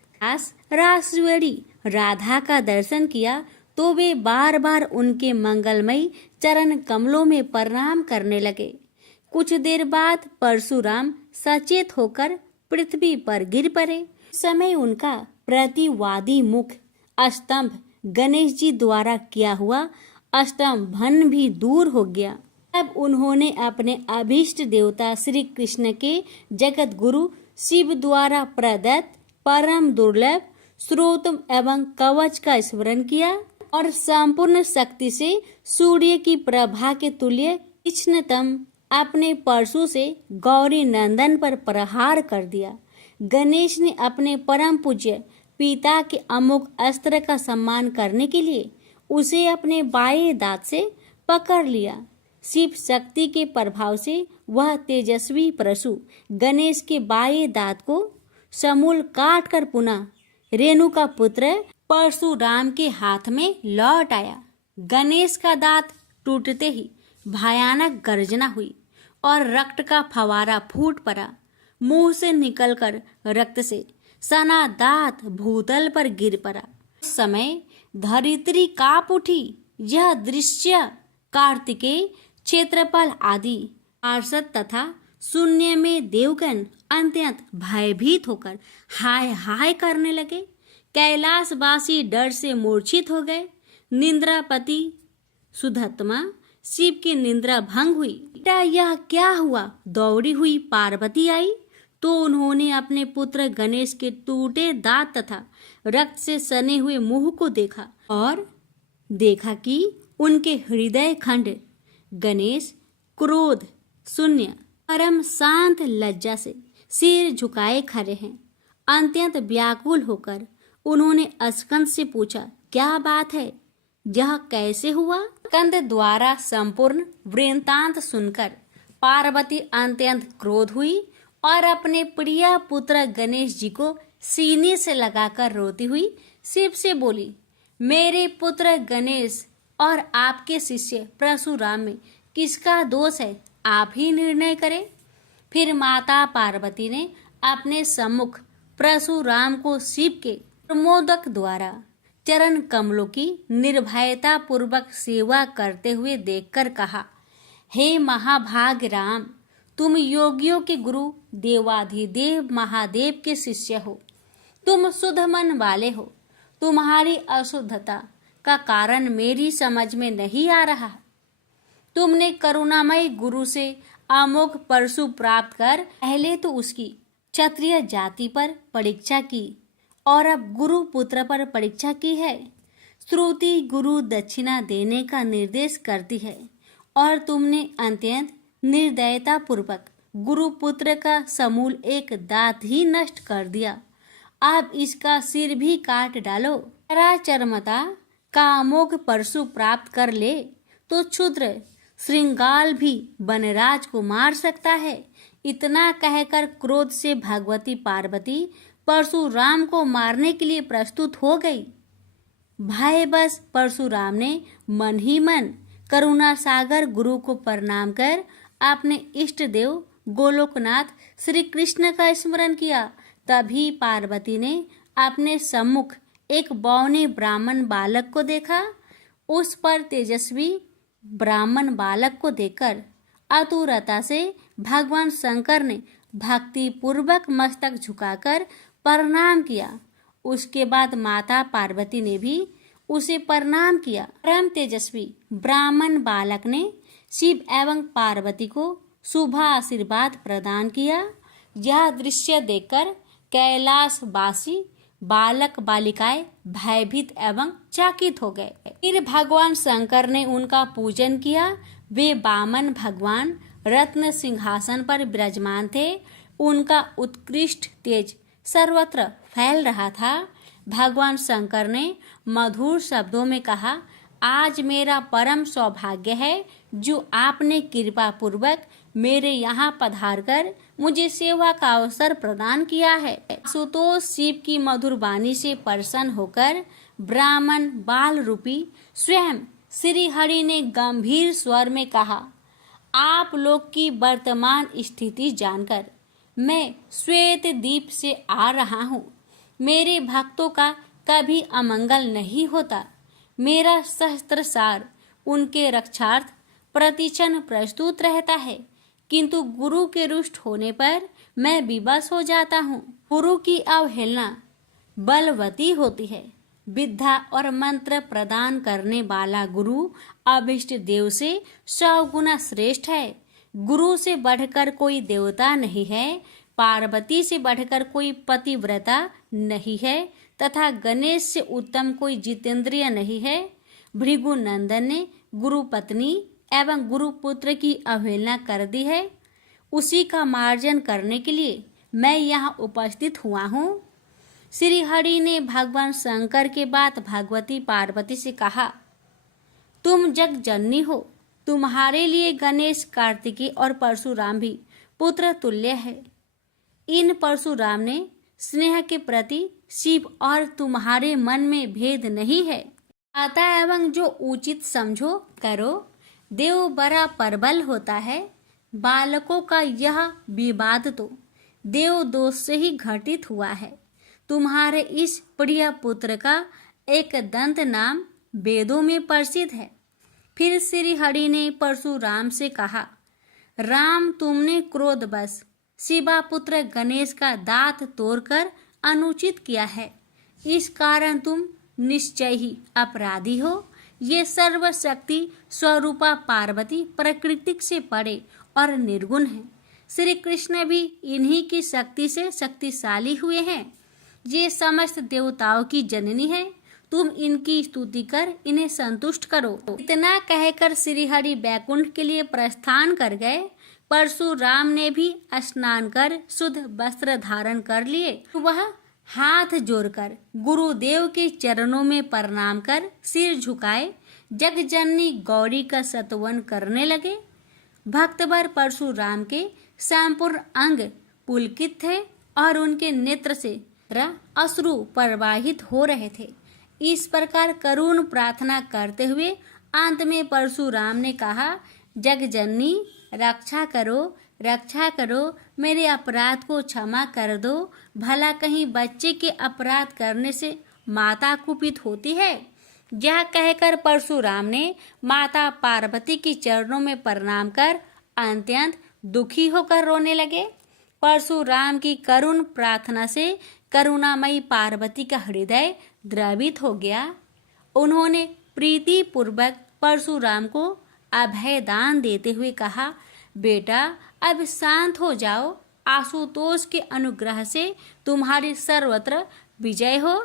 रासवड़ी राधा का दर्शन किया, तो वे बार बार उनके मंगलमयी चरण कमलों में प्रणाम करने लगे। कुछ देर बाद परशुराम सचेत होकर पृथ्वी पर गिर पड़े। समय उनका प्रतिवादी मुख स्तंभ गणेश जी द्वारा किया हुआ स्तंभन भी दूर हो गया। तब उन्होंने अपने अभीष्ट देवता श्री कृष्ण के जगत गुरु शिव द्वारा प्रदत्त परम दुर्लभ स्रोत एवं कवच का स्मरण किया और संपूर्ण शक्ति से सूर्य की प्रभा के तुल्य तीक्ष्णतम अपने परशु से गौरी नंदन पर प्रहार कर दिया। गणेश ने अपने परम पूज्य पिता के अमोघ अस्त्र का सम्मान करने के लिए उसे अपने बाएं दांत से पकड़ लिया। शिव शक्ति के प्रभाव से वह तेजस्वी परशु गणेश के बाएं दांत को समूल काट कर पुनः रेणु का पुत्र परशुराम के हाथ में लौट आया। गणेश का दांत टूटते ही भयानक गर्जना हुई और रक्त का फवारा फूट पड़ा। मुंह से निकलकर रक्त से सना दांत भूतल पर गिर पड़ा। उस समय धरित्री कांप उठी। यह दृश्य कार्तिकेय, क्षेत्रपाल आदि पार्षद तथा शून्य में देवगण अत्यंत भयभीत होकर हाय हाय करने लगे। कैलाशवासी डर से मूर्छित हो गए। निंद्रापति सुधत्मा शिव की निंद्रा भंग हुई। बेटा यह क्या हुआ? दौड़ी हुई पार्वती आई तो उन्होंने अपने पुत्र गणेश के टूटे दांत तथा रक्त से सने हुए मुंह को देखा और देखा कि उनके हृदय खंड गणेश क्रोध शून्य परम शांत लज्जा से सिर झुकाए खड़े हैं। अत्यंत व्याकुल होकर उन्होंने स्कंद से पूछा, क्या बात है? यह कैसे हुआ? स्कंद द्वारा संपूर्ण वृत्तांत सुनकर पार्वती अत्यंत क्रोध हुई और अपने प्रिय पुत्र गणेश जी को सीने से लगाकर रोती हुई शिव से बोली, मेरे पुत्र गणेश और आपके शिष्य परशुराम में किसका दोष है? आप ही निर्णय करें। फिर माता पार्वती ने अपने सम्मुख परशुराम को शिव के प्रमोदक द्वारा चरण कमलों की निर्भयता पूर्वक सेवा करते हुए देखकर कहा, हे महाभाग राम, तुम योगियों के गुरु देवाधिदेव महादेव के शिष्य हो। तुम शुद्ध मन वाले हो। तुम्हारी अशुद्धता का कारण मेरी समझ में नहीं आ रहा। तुमने करुणामय गुरु से अमोघ परशु प्राप्त कर पहले तो उसकी क्षत्रिय जाति पर परीक्षा की और अब गुरु पुत्र पर परीक्षा की है। श्रुति गुरु दक्षिणा देने का निर्देश करती है और तुमने अत्यंत निर्दयता पूर्वक गुरु पुत्र का समूल एक दांत ही नष्ट कर दिया। अब इसका सिर भी काट डालो। चरमता का अमोघ परशु प्राप्त कर ले तो क्षुद्र श्रृंगाल भी वनराज को मार सकता है। इतना कहकर क्रोध से भगवती पार्वती परशुराम को मारने के लिए प्रस्तुत हो गई। भय बस परशुराम ने मन ही मन करुणा सागर गुरु को प्रणाम कर अपने इष्ट देव गोलोकनाथ श्री कृष्ण का स्मरण किया। तभी पार्वती ने अपने सम्मुख एक बौने ब्राह्मण बालक को देखा। उस पर तेजस्वी ब्राह्मण बालक को देखकर आतुरता से भगवान शंकर ने भक्ति पूर्वक मस्तक झुकाकर प्रणाम किया। उसके बाद माता पार्वती ने भी उसे प्रणाम किया। परम तेजस्वी ब्राह्मण बालक ने शिव एवं पार्वती को शुभ आशीर्वाद प्रदान किया। यह दृश्य देखकर कैलाशवासी बालक बालिकाएं भयभीत एवं चकित हो गए। फिर भगवान शंकर ने उनका पूजन किया। वे वामन भगवान रत्न सिंहासन पर विराजमान थे। उनका उत्कृष्ट तेज सर्वत्र फैल रहा था। भगवान शंकर ने मधुर शब्दों में कहा, आज मेरा परम सौभाग्य है जो आपने कृपा पूर्वक मेरे यहाँ पधार कर मुझे सेवा का अवसर प्रदान किया है। सुतोष शिव की मधुर वाणी से प्रसन्न होकर ब्राह्मण बाल रूपी स्वयं श्री हरि ने गंभीर स्वर में कहा, आप लोग की वर्तमान स्थिति जानकर मैं श्वेत द्वीप से आ रहा हूँ। मेरे भक्तों का कभी अमंगल नहीं होता। मेरा सहस्त्रसार उनके रक्षार्थ प्रतिक्षण प्रस्तुत रहता है, किंतु गुरु के रुष्ट होने पर मैं विवश हो जाता हूँ। गुरु की अवहेलना बलवती होती है। विद्या और मंत्र प्रदान करने वाला गुरु अभिष्ट देव से 100 गुना श्रेष्ठ है। गुरु से बढ़कर कोई देवता नहीं है, पार्वती से बढ़कर कोई पतिव्रता नहीं है तथा गणेश से उत्तम कोई जितेंद्रिय नहीं है। भृगु नंदन ने गुरु पत्नी एवं गुरु पुत्र की अवहेलना कर दी है। उसी का मार्जन करने के लिए मैं यहाँ उपस्थित हुआ हूँ। श्री हरि ने भगवान शंकर के बाद भगवती पार्वती से कहा, तुम जग जननी हो। तुम्हारे लिए गणेश, कार्तिकेय और परशुराम भी पुत्र तुल्य है। इन परशुराम ने स्नेह के प्रति शिव और तुम्हारे मन में भेद नहीं है। आता एवं जो उचित समझो करो। देव बड़ा प्रबल होता है। बालकों का यह विवाद तो देव दोष से ही घटित हुआ है। तुम्हारे इस प्रिय पुत्र का एक दंत नाम वेदों में प्रसिद्ध है। फिर श्री हरि ने परशुराम से कहा, राम, तुमने क्रोधवश शिवा पुत्र गणेश का दांत तोड़कर अनुचित किया है। इस कारण तुम निश्चय ही अपराधी हो। ये सर्वशक्ति स्वरूपा पार्वती प्रकृति से परे और निर्गुण है। श्री कृष्ण भी इन्हीं की शक्ति से शक्तिशाली हुए हैं। ये समस्त देवताओं की जननी है। तुम इनकी स्तुति कर इन्हें संतुष्ट करो। इतना कहकर श्री हरि बैकुंठ के लिए प्रस्थान कर गए। परशुराम ने भी स्नान कर शुद्ध वस्त्र धारण कर लिए। वह हाथ जोड़कर गुरुदेव के चरणों में प्रणाम कर सिर झुकाए जगजननी गौरी का स्तवन करने लगे। भक्तवर परशुराम के संपूर्ण अंग पुलकित थे और उनके नेत्र से अश्रु प्रवाहित हो रहे थे। इस प्रकार करुण प्रार्थना करते हुए अंत में परशुराम ने कहा, जगजननी रक्षा करो, रक्षा करो, मेरे अपराध को क्षमा कर दो, भला कहीं बच्चे के अपराध करने से माता कुपित होती है। यह कहकर परशुराम ने माता पार्वती के चरणों में प्रणाम कर अत्यंत दुखी होकर रोने लगे। परशुराम की करुण प्रार्थना से करुणामयी पार्वती का हृदय द्रवित हो गया। उन्होंने प्रीति पूर्वक परशुराम को अभय दान देते हुए कहा, बेटा अब शांत हो जाओ, आशुतोष के अनुग्रह से तुम्हारी सर्वत्र विजय हो।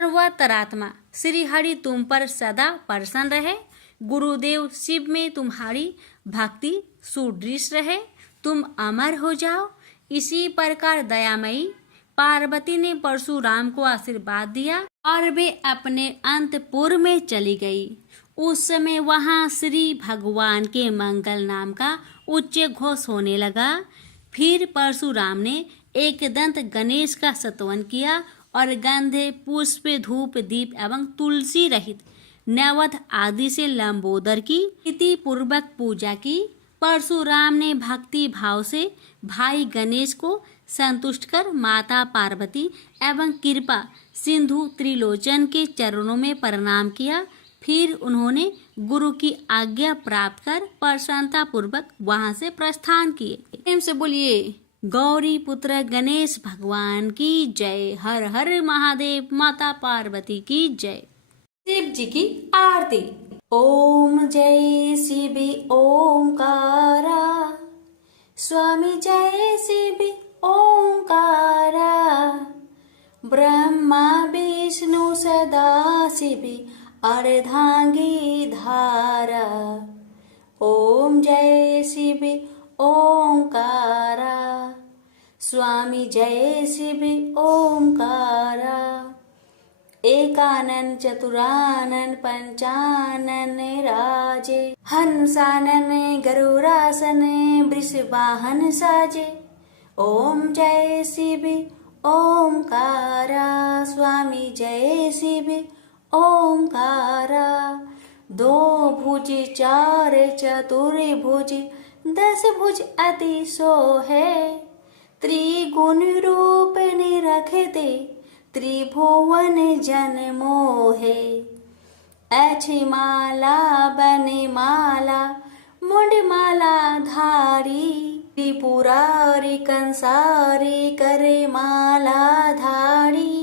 सर्वतरात्मा श्री हरि तुम पर सदा प्रसन्न रहे। गुरुदेव शिव में तुम्हारी भक्ति सुदृढ़ रहे, तुम अमर हो जाओ। इसी प्रकार दयामयी पार्वती ने परशुराम को आशीर्वाद दिया और वे अपने अंतपुर में चली गई। उस समय वहां श्री भगवान के मंगल नाम का उच्च घोष होने लगा। फिर परशुराम ने एकदंत गणेश का स्तवन किया और गंधे, पुष्प, धूप, दीप एवं तुलसी रहित नैवेद्य आदि से लंबोदर की प्रीति पूर्वक पूजा की। परशुराम ने भक्ति भाव से भाई गणेश को संतुष्ट कर माता पार्वती एवं कृपा सिंधु त्रिलोचन के चरणों में प्रणाम किया। फिर उन्होंने गुरु की आज्ञा प्राप्त कर प्रसन्नता पूर्वक वहां से प्रस्थान किए। प्रेम से बोलिए गौरी पुत्र गणेश भगवान की जय। हर हर महादेव। माता पार्वती की जय। शिव जी की आरती। ओम जय शिव ओंकारा, स्वामी जय शिव ओंकारा, ब्रह्मा विष्णु सदा शिव अर्धांगी धारा। ओम जय शिव ओंकारा, स्वामी जय शिव ओंकारा, एकानन चतुरानन पंचानन राजे, हंसानन गरुड़ासन वृषवाहन साजे। ओम जय शिव ओंकारा, स्वामी जय शिव ओंकारा, दो भुज चार चतुर्भुज, 10 भुज अति सोहे, त्रिगुण रूप निरखते त्रिभुवन जन मोहे। अच्छी माला बने माला, मुंड माला धारी, त्रिपुरारी कंसारी करे माला धारी।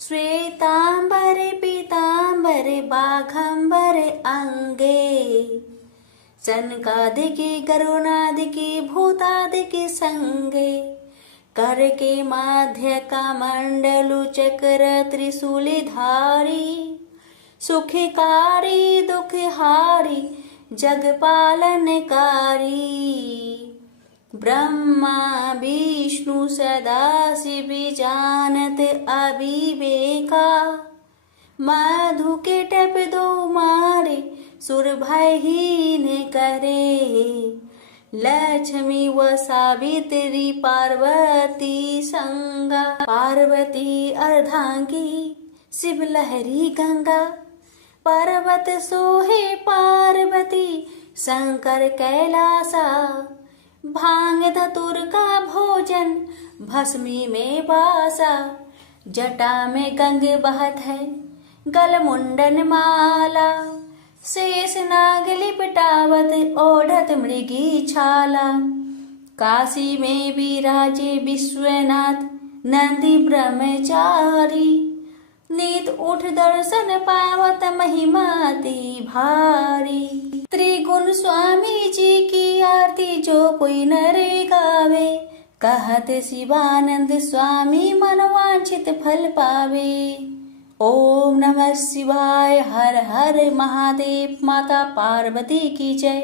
श्वेतांबर पीतांबर बाघंबर अंगे, सनकादिकी गरुणादिकी भूतादिकी संगे। कर के माध्य का मंडलु चक्र त्रिशूली धारी, सुखकारी दुखहारी जगपालनकारी। ब्रह्मा विष्णु सदा शिव जानत अविवेका, मधु के टप दो मारे सुर भयहीन करे। लक्ष्मी व सावित्री पार्वती संगा, पार्वती अर्धांगी शिव लहरी गंगा। पर्वत सोहे पार्वती शंकर कैलासा, भांग धतुर का भोजन भस्मी में बासा। जटा में गंग बहत है गल मुंडन माला, शेष नाग लिपटावत ओढ़त मृगी छाला। काशी में विराजे विश्वनाथ नंदी ब्रह्मचारी, नीत उठ दर्शन पावत महिमाति भारी। त्रिगुण स्वामी जी की आरती जो कोई नरे गावे, कहत शिवानंद स्वामी मनवांछित फल पावे। ओम नमः शिवाय। हर हर महादेव। माता पार्वती की जय।